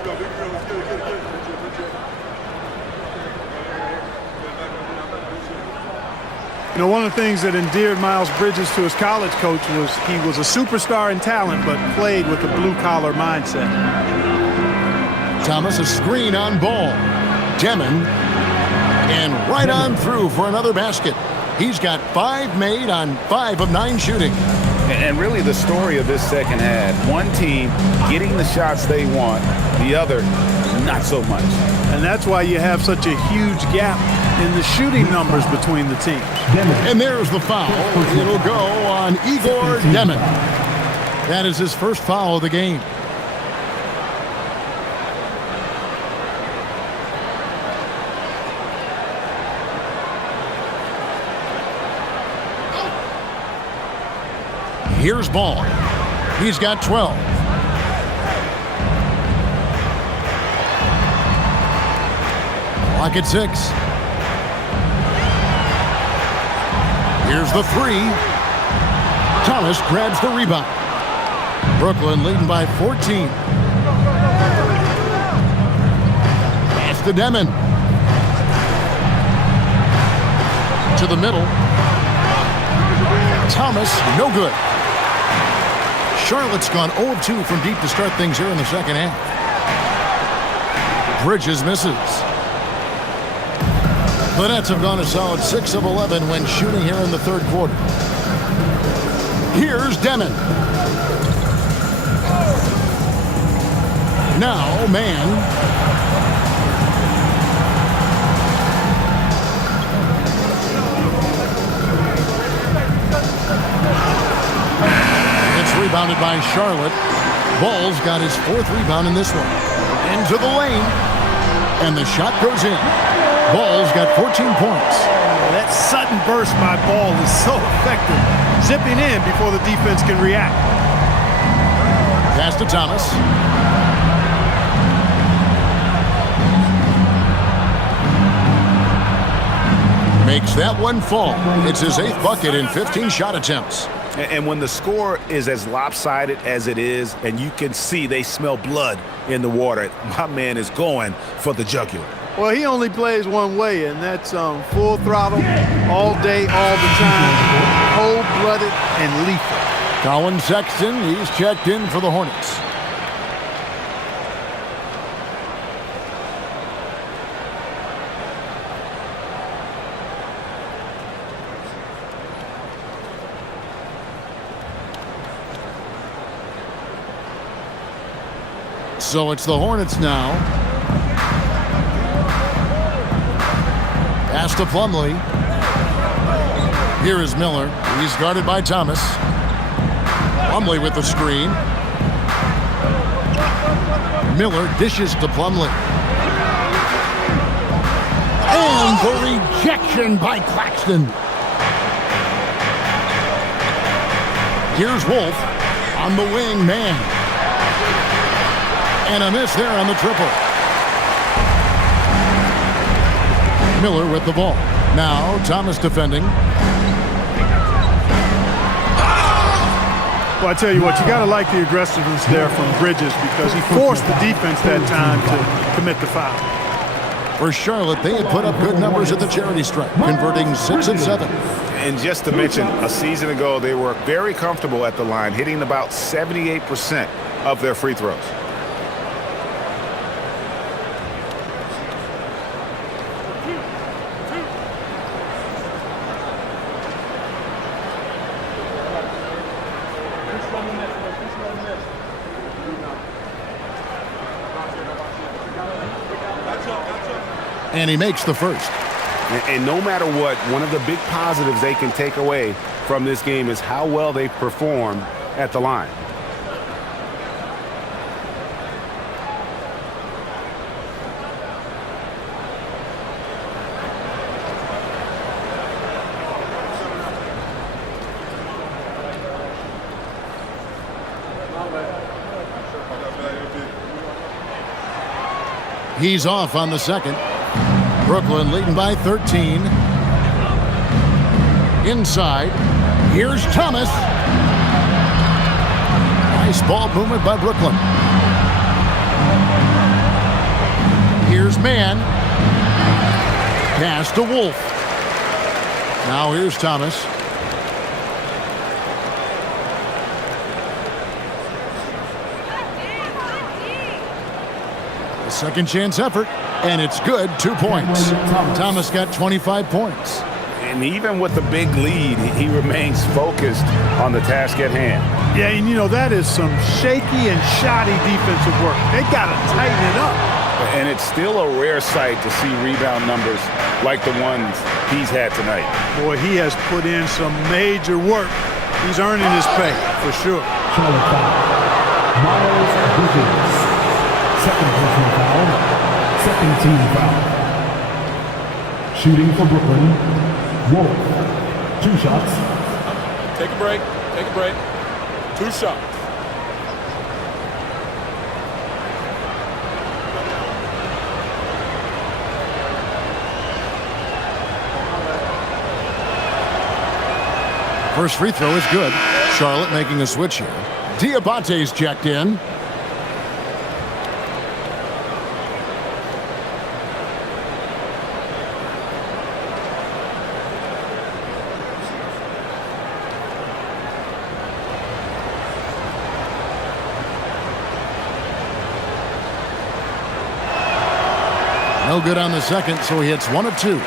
You know, one of the things that endeared Miles Bridges to his college coach was he was a superstar in talent, but played with a blue-collar mindset. Thomas, a screen on Ball. Demon, and right on through for another basket. He's got 5 made on 5 of 9 shooting. And really the story of this second half, one team getting the shots they want, the other not so much. And that's why you have such a huge gap in the shooting numbers between the teams. And there's the foul. It'll go on Igor Demon. That is his first foul of the game. Here's Ball. He's got 12. Clock at 6. Here's the 3. Thomas grabs the rebound. Brooklyn leading by 14. Pass to Demon. To the middle. Thomas, no good. Charlotte's gone 0 of 2 from deep to start things here in the second half. Bridges misses. The Nets have gone a solid 6 of 11 when shooting here in the third quarter. Here's Demon. Now, man. It's rebounded by Charlotte. Ball's got his 4th rebound in this one. Into the lane. And the shot goes in. Ball's got 14 points. That sudden burst by Ball is so effective. Zipping in before the defense can react. Pass to Thomas. Makes that one fall. It's his 8th bucket in 15 shot attempts. And when the score is as lopsided as it is, and you can see they smell blood in the water, my man is going for the jugular. Well, he only plays one way, and that's full throttle, all day, all the time, cold-blooded and lethal. Colin Sexton, he's checked in for the Hornets. So it's the Hornets now. Pass to Plumlee. Here is Miller. He's guarded by Thomas. Plumlee with the screen. Miller dishes to Plumlee. And the rejection by Claxton. Here's Wolf on the wing, man. And a miss there on the triple. Miller with the ball. Now Thomas defending. Well, I tell you what, you got to like the aggressiveness there from Bridges because he forced the defense that time to commit the foul. For Charlotte, they had put up good numbers at the charity stripe, converting 6 of 7. And just to mention, a season ago, they were very comfortable at the line, hitting about 78% of their free throws. And he makes the first. And no matter what, one of the big positives they can take away from this game is how well they perform at the line. He's off on the second. Brooklyn leading by 13. Inside. Here's Thomas. Nice ball movement by Brooklyn. Here's Mann. Pass to Wolf. Now here's Thomas. A second chance effort. And it's good, 2 points. Thomas got 25 points. And even with the big lead, he remains focused on the task at hand. Yeah, and you know, that is some shaky and shoddy defensive work. They got to tighten it up. And it's still a rare sight to see rebound numbers like the ones he's had tonight. Boy, he has put in some major work. He's earning his pay, for sure. Charlotte foul. Miles Bridges. Second personal foul. Second team foul. Shooting for Brooklyn. Wolf. 2 shots. Take a break. Take a break. 2 shots. First free throw is good. Charlotte making a switch here. Diabate's checked in. No good on the second, so he hits 1 of 2.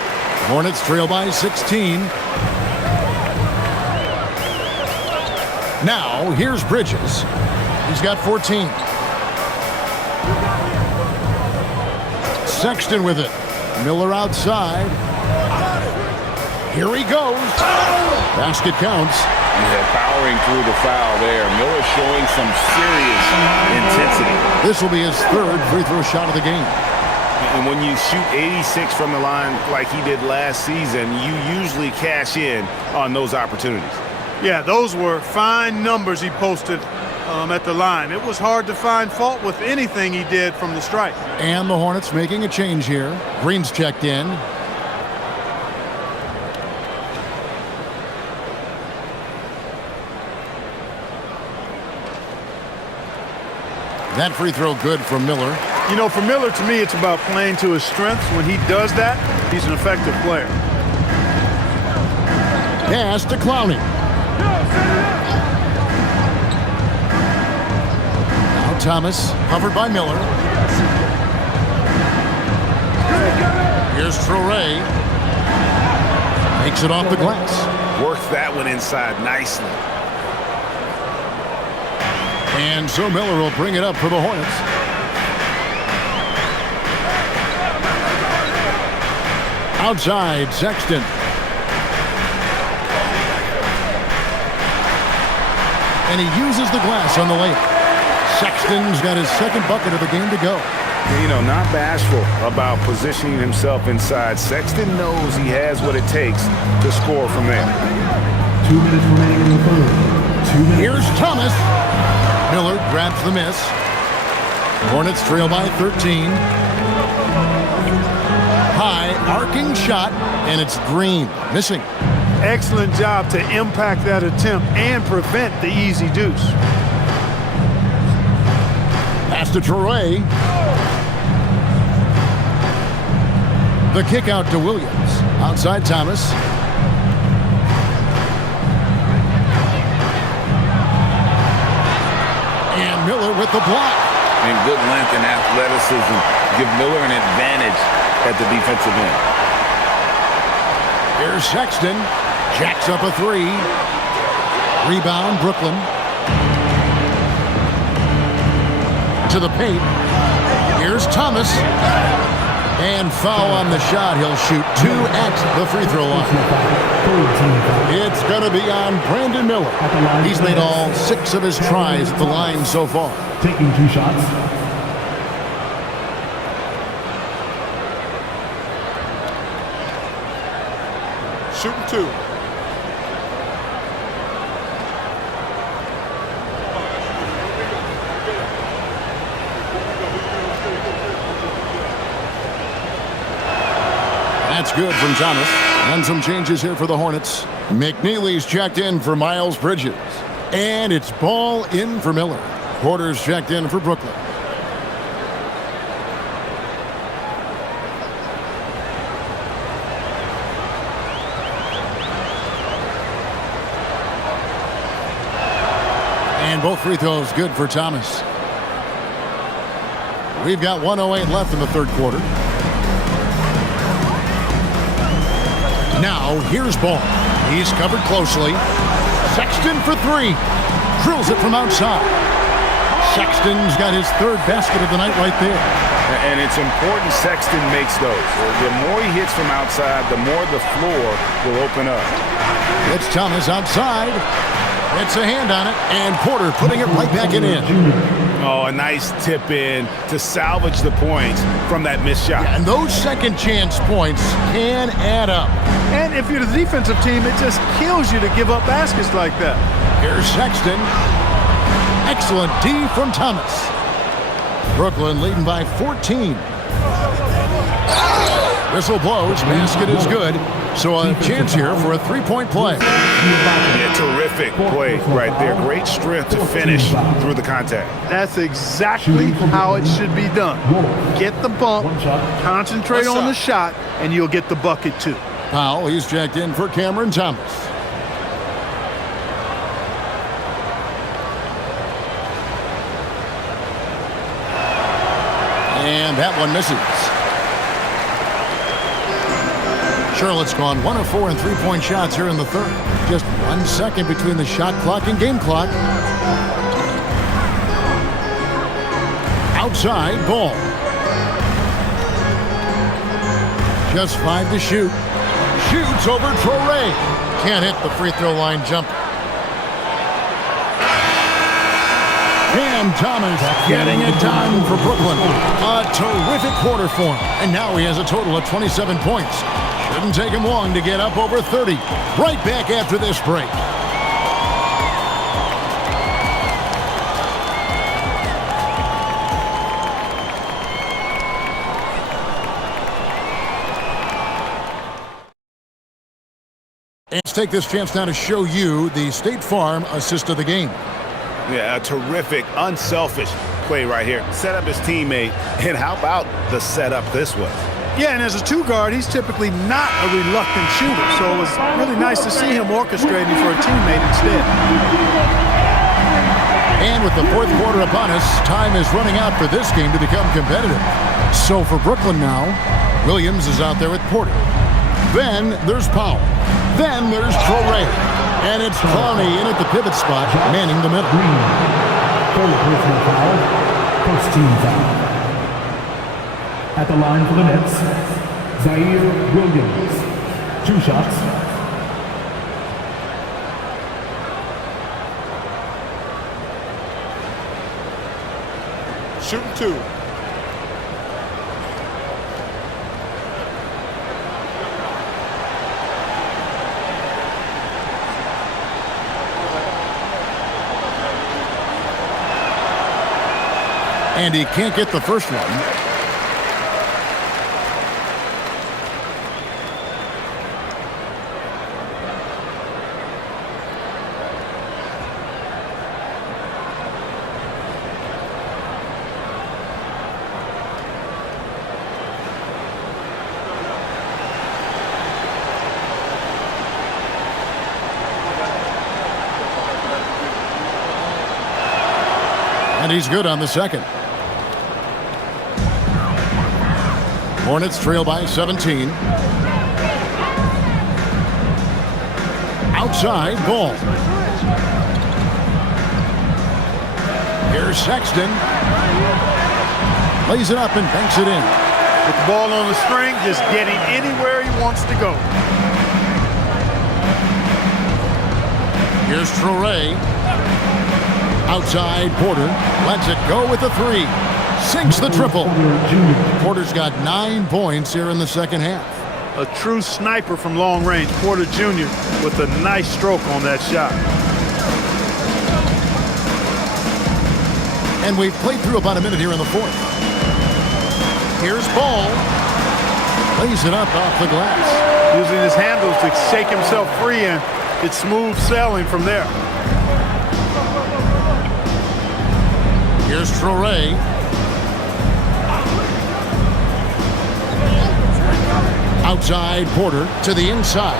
Hornets trail by 16. Now, here's Bridges. He's got 14. Sexton with it. Miller outside. Here he goes. Basket counts. Yeah, powering through the foul there. Miller showing some serious intensity. This will be his 3rd free throw shot of the game. And when you shoot 86 from the line like he did last season, you usually cash in on those opportunities. Yeah, those were fine numbers he posted at the line. It was hard to find fault with anything he did from the stripe. And the Hornets making a change here. Green's checked in. That free throw good from Miller. You know, for Miller, to me, it's about playing to his strengths. When he does that, he's an effective player. Pass to Clowney. Now Thomas, covered by Miller. Here's Traoré. Makes it off the glass. Works that one inside nicely. And so Miller will bring it up for the Hornets. Outside, Sexton. And he uses the glass on the layup. Sexton's got his 2nd bucket of the game to go. You know, not bashful about positioning himself inside. Sexton knows he has what it takes to score from there. 2 minutes remaining in the third. 2 minutes. Here's Thomas. Miller grabs the miss. Hornets trail by 13. High arcing shot, and it's Green. Missing. Excellent job to impact that attempt and prevent the easy deuce. Pass to Troy. The kick out to Williams. Outside Thomas. And Miller with the block. And good length and athleticism give Miller an advantage at the defensive end. Here's Sexton. Jacks up a three. Rebound, Brooklyn. To the paint. Here's Thomas. And foul on the shot. He'll shoot 2 at the free throw line. It's going to be on Brandon Miller. He's made all 6 of his tries at the line so far. Taking 2 shots. Shooting 2. That's good from Thomas. And some changes here for the Hornets. McNeely's checked in for Miles Bridges. And it's ball in for Miller. Porter's checked in for Brooklyn. And both free throws good for Thomas. We've got 1:08 left in the third quarter. Now, here's Ball. He's covered closely. Sexton for 3. Drills it from outside. Sexton's got his 3rd basket of the night right there. And it's important Sexton makes those. The more he hits from outside, the more the floor will open up. It's Thomas outside. It's a hand on it, and Porter putting it right back in. Oh, a nice tip in to salvage the points from that missed shot. And those second chance points can add up. And if you're the defensive team, it just kills you to give up baskets like that. Here's Sexton. Excellent D from Thomas. Brooklyn leading by 14. Whistle blows. Basket is good. So a chance here for a 3-point play. Yeah, terrific play right there. Great strength to finish through the contact. That's exactly how it should be done. Get the bump, concentrate on the shot, and you'll get the bucket too. Powell, he's checked in for Cameron Thomas. And that one misses. Charlotte's gone 1 of 4 in 3-point shots here in the third. Just 1 second between the shot clock and game clock. Outside, Ball. Just 5 to shoot. Shoots over Traore. Can't hit the free throw line jumper. Cam Thomas getting it done for Brooklyn. A terrific quarter for him. And now he has a total of 27 points. Shouldn't take him long to get up over 30. Right back after this break. Let's take this chance now to show you the State Farm assist of the game. Yeah, a terrific, unselfish play right here. Set up his teammate, and how about the setup this was? Yeah, and as a 2-guard, he's typically not a reluctant shooter, so it was really nice to see him orchestrating for a teammate instead. And with the fourth quarter upon us, time is running out for this game to become competitive. So for Brooklyn now, Williams is out there with Porter. Then there's Powell. Then there's Traore. And it's Clowney in at the pivot spot, manning the middle. Full personal foul. First team foul. At the line for the Nets, Zaire Williams. 2 shots. Shooting 2. And he can't get the first one. And he's good on the second. Hornets trail by 17. Outside, Ball. Here's Sexton. Lays it up and banks it in. With the ball on the string, just getting anywhere he wants to go. Here's Traore. Outside, Porter lets it go with the three. Sinks the triple. Porter's got 9 points here in the second half. A true sniper from long range. Porter Jr. with a nice stroke on that shot. And we've played through about a minute here in the fourth. Here's Ball. Lays it up off the glass. Using his handles to shake himself free, and it's smooth sailing from there. Here's Traore. Outside, Porter to the inside.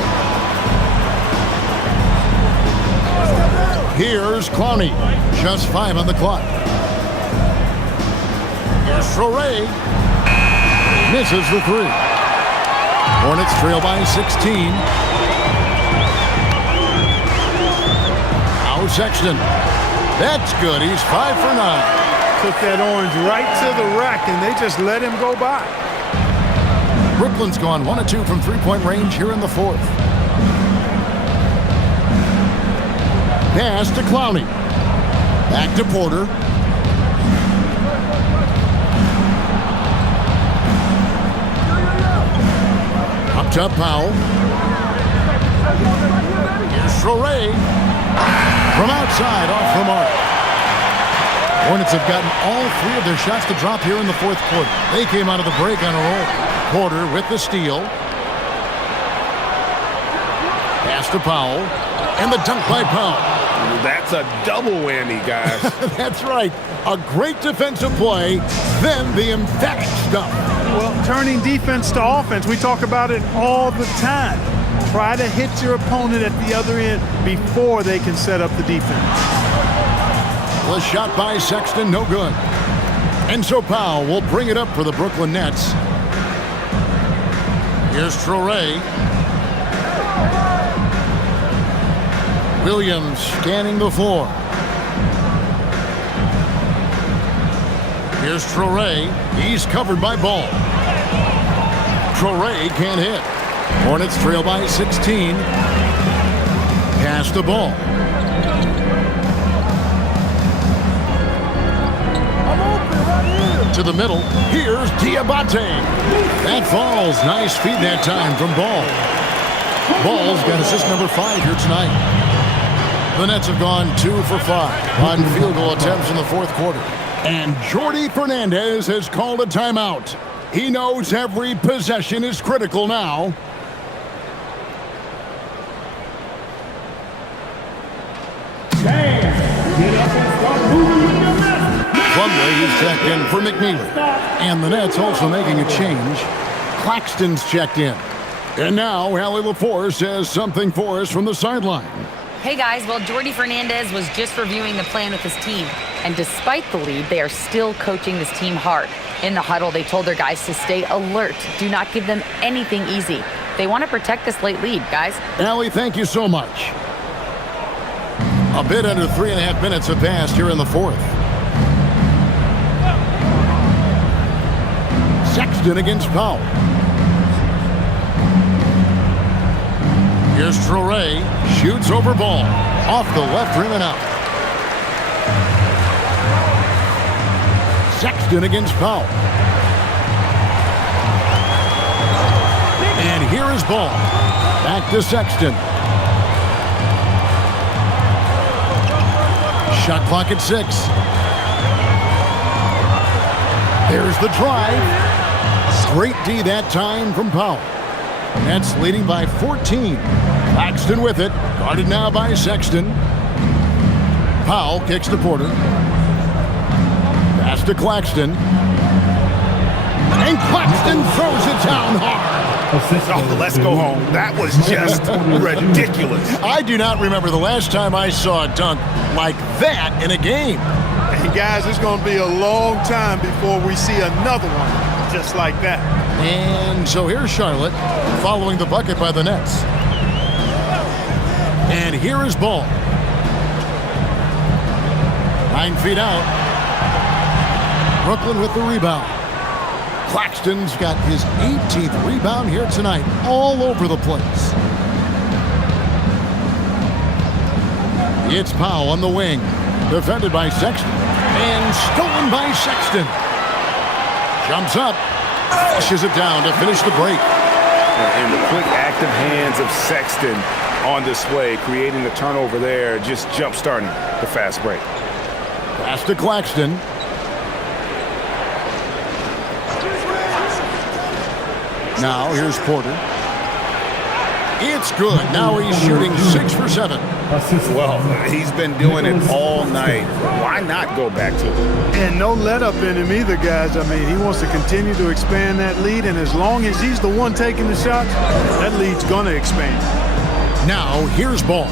Here's Clowney. Just 5 on the clock. Here's Traore. Misses the three. Hornets trail by 16. Now Sexton. That's good. He's 5 for 9. Took that orange right to the rack, and they just let him go by. Brooklyn's gone 1 of 2 from three-point range here in the fourth. Pass to Clowney. Back to Porter. Up top, Powell. Here's Traore. From outside, off the mark. Hornets have gotten all 3 of their shots to drop here in the fourth quarter. They came out of the break on a roll. Porter with the steal. Pass to Powell. And the dunk by Powell. That's a double whammy, guys. That's right. A great defensive play, then the emphatic stuff. Well, turning defense to offense, we talk about it all the time. Try to hit your opponent at the other end before they can set up the defense. The shot by Sexton, no good. And so Powell will bring it up for the Brooklyn Nets. Here's Traore. Williams scanning the floor. Here's Traore. He's covered by Ball. Traore can't hit. Hornets trail by 16. Pass the Ball. To the middle. Here's Diabate. That falls. Nice feed that time from Ball. Ball's got assist number 5 here tonight. The Nets have gone 2 for 5 on field goal attempts in the fourth quarter. And Jordi Fernandez has called a timeout. He knows every possession is critical now. Plumlee, he's checked in for McNeely. And the Nets also making a change. Claxton's checked in. And now Allie LaForce says something for us from the sideline. Hey guys, well, Jordi Fernandez was just reviewing the plan with his team. And despite the lead, they are still coaching this team hard. In the huddle, they told their guys to stay alert. Do not give them anything easy. They want to protect this late lead, guys. Allie, thank you so much. A bit under 3.5 minutes have passed here in the fourth. Sexton against Powell. Here's Traore. Shoots over Ball. Off the left rim and out. Sexton against Powell. And here is Ball. Back to Sexton. Shot clock at 6. There's the drive. Great D that time from Powell. Nets leading by 14. Claxton with it. Guarded now by Sexton. Powell kicks to Porter. Pass to Claxton. And Claxton throws it down hard. Oh, let's go home. That was just ridiculous. I do not remember the last time I saw a dunk like that in a game. And guys, it's going to be a long time before we see another one just like that. And so here's Charlotte following the bucket by the Nets. And here is Ball. 9 feet out. Brooklyn with the rebound. Claxton's got his 18th rebound here tonight, all over the place. It's Powell on the wing, defended by Sexton, and stolen by Sexton. Jumps up, pushes it down to finish the break. And the quick active hands of Sexton on display, creating the turnover there, just jump-starting the fast break. Pass to Claxton. Now here's Porter. It's good. Now he's shooting 6 for 7. Well, he's been doing it all night. Why not go back to it? And no let up in him either, guys. I mean, he wants to continue to expand that lead, and as long as he's the one taking the shots, that lead's going to expand. Now here's Ball.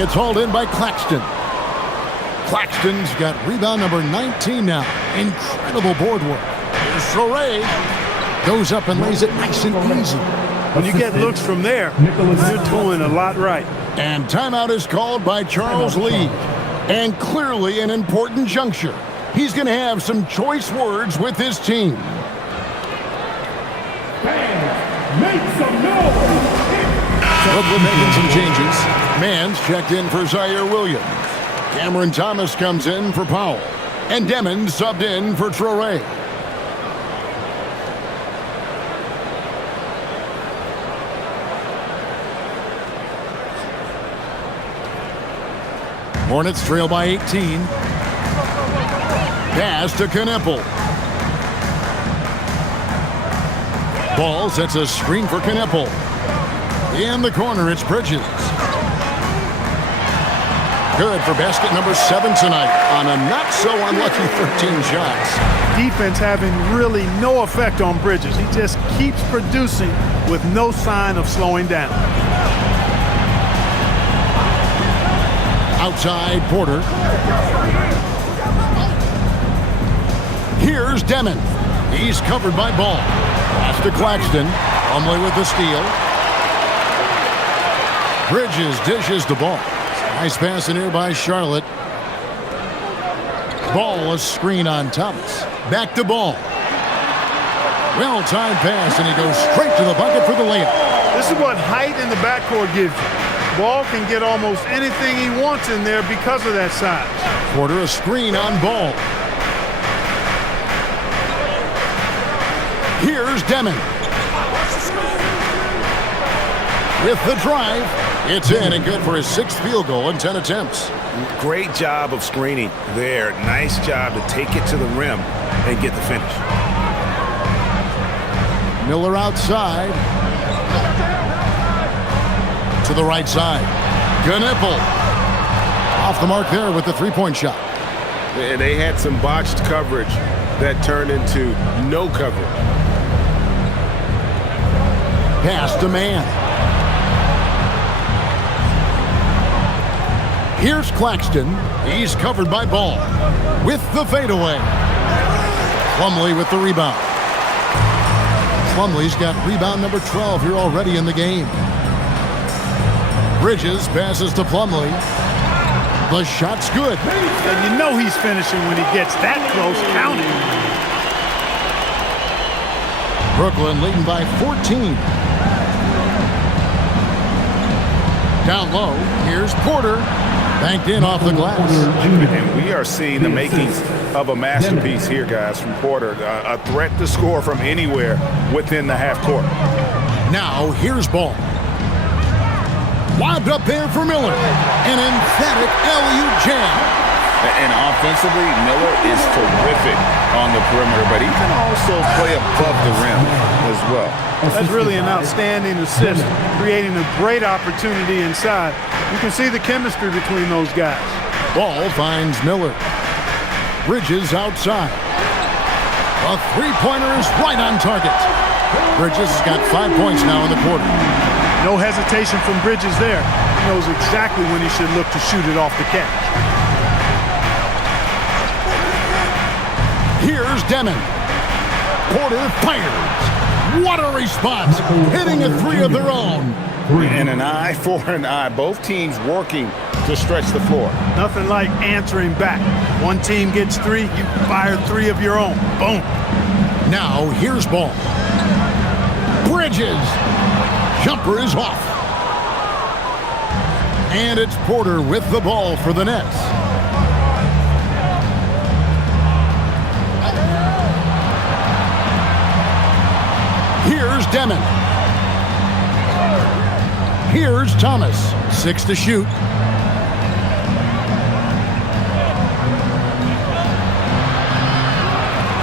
It's hauled in by Claxton. Claxton's got rebound number 19 now. Incredible board work. Here's Sorey. Goes up and lays it nice and easy. When you get looks from there, you're doing a lot right. And timeout is called by Charles Lee. And clearly an important juncture. He's going to have some choice words with his team. Make some noise! Brooklyn making some changes. Mann's checked in for Zaire Williams. Cameron Thomas comes in for Powell. And Demon subbed in for Traoré. Hornets trail by 18. Pass to Kneppel. Ball sets a screen for Kneppel. In the corner, it's Bridges. Good for basket number 7 tonight on a not-so-unlucky 13 shots. Defense having really no effect on Bridges. He just keeps producing with no sign of slowing down. Outside, Porter. Here's Demon. He's covered by Ball. Pass to Claxton. Plumlee with the steal. Bridges dishes the ball. Nice pass in here by Charlotte. Ball, a screen on Thomas. Back to Ball. Well-timed pass, and he goes straight to the bucket for the layup. This is what height in the backcourt gives you. Ball can get almost anything he wants in there because of that size. Porter, a screen on Ball. Here's Demon. With the drive, it's in and good for his 6th field goal in 10 attempts. Great job of screening there. Nice job to take it to the rim and get the finish. Miller outside. To the right side. Kneppel. Off the mark there with the 3-point shot. They had some botched coverage that turned into no coverage. Pass to Mann. Here's Claxton. He's covered by Ball. With the fadeaway. Plumlee with the rebound. Plumlee's got rebound number 12 here already in the game. Bridges passes to Plumlee. The shot's good. And you know he's finishing when he gets that close, counting. Brooklyn leading by 14. Down low, here's Porter. Banked in off the glass. And we are seeing the makings of a masterpiece here, guys, from Porter. A threat to score from anywhere within the half court. Now, here's Ball. Lobbed up there for Miller. An emphatic LU jam. And offensively, Miller is terrific on the perimeter, but he can also play above the rim as well. That's really an outstanding assist, creating a great opportunity inside. You can see the chemistry between those guys. Ball finds Miller. Bridges outside. A three-pointer is right on target. Bridges has got 5 points now in the quarter. No hesitation from Bridges there. He knows exactly when he should look to shoot it off the catch. Here's Demon. Porter fires. What a response. Hitting a three of their own. And an eye for an eye. Both teams working to stretch the floor. Nothing like answering back. One team gets three, you fire three of your own. Boom. Now here's ball. Bridges. Jumper is off. And it's Porter with the ball for the Nets. Here's Demon. Here's Thomas. 6 to shoot.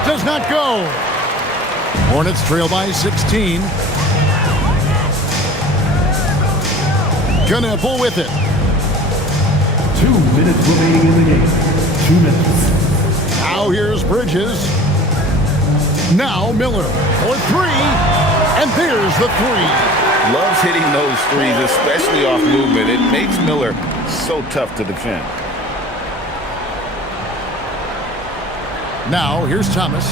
Does not go. Hornets trail by 16. Knueppel with it. 2 minutes remaining in the game. 2 minutes. Now here's Bridges. Now Miller for three. And there's the three. Loves hitting those threes, especially off movement. It makes Miller so tough to defend. Now here's Thomas.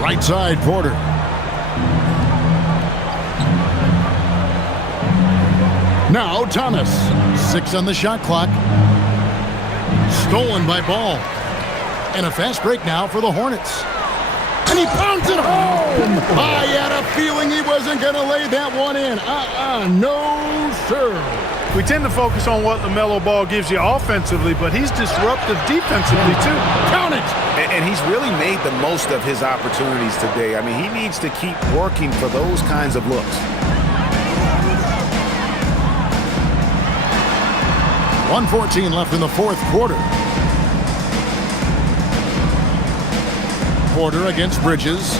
Right side, Porter. Now Thomas. 6 on the shot clock. Stolen by Ball. And a fast break now for the Hornets. And he pounds it home. I had a feeling he wasn't going to lay that one in. No, sir. We tend to focus on what LaMelo Ball gives you offensively, but he's disruptive defensively, too. Count it. And he's really made the most of his opportunities today. I mean, he needs to keep working for those kinds of looks. 1:14 left in the fourth quarter. Porter against Bridges.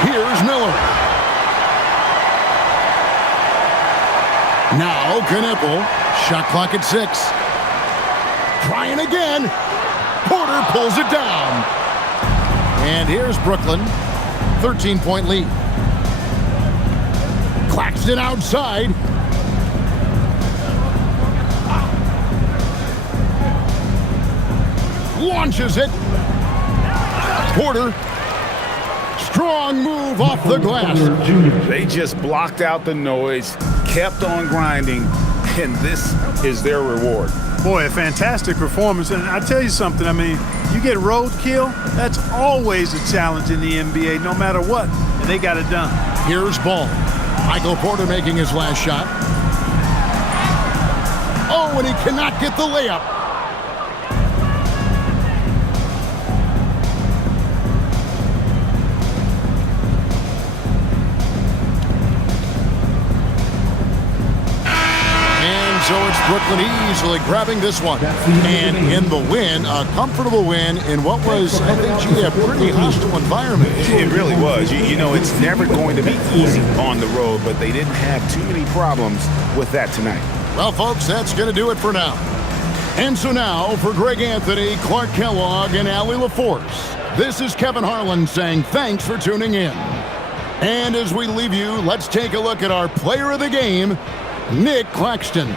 Here's Miller. Now Knueppel. Shot clock at 6. Trying again. Porter pulls it down. And here's Brooklyn. 13-point lead. Claxton outside. Launches it. Porter. Strong move off the glass. They just blocked out the noise, kept on grinding, and this is their reward. Boy, a fantastic performance. And I tell you something, I mean, you get roadkill, that's always a challenge in the NBA, no matter what. And they got it done. Here's Ball. Michael Porter making his last shot. Oh, and he cannot get the layup. And so it's Brooklyn easily grabbing this one. And in the win, a comfortable win in what was, I think, a pretty hostile environment. It really was. You know, it's never going to be easy on the road, but they didn't have too many problems with that tonight. Well, folks, that's going to do it for now. And so now, for Greg Anthony, Clark Kellogg, and Allie LaForce, this is Kevin Harlan saying thanks for tuning in. And as we leave you, let's take a look at our player of the game, Nick Claxton.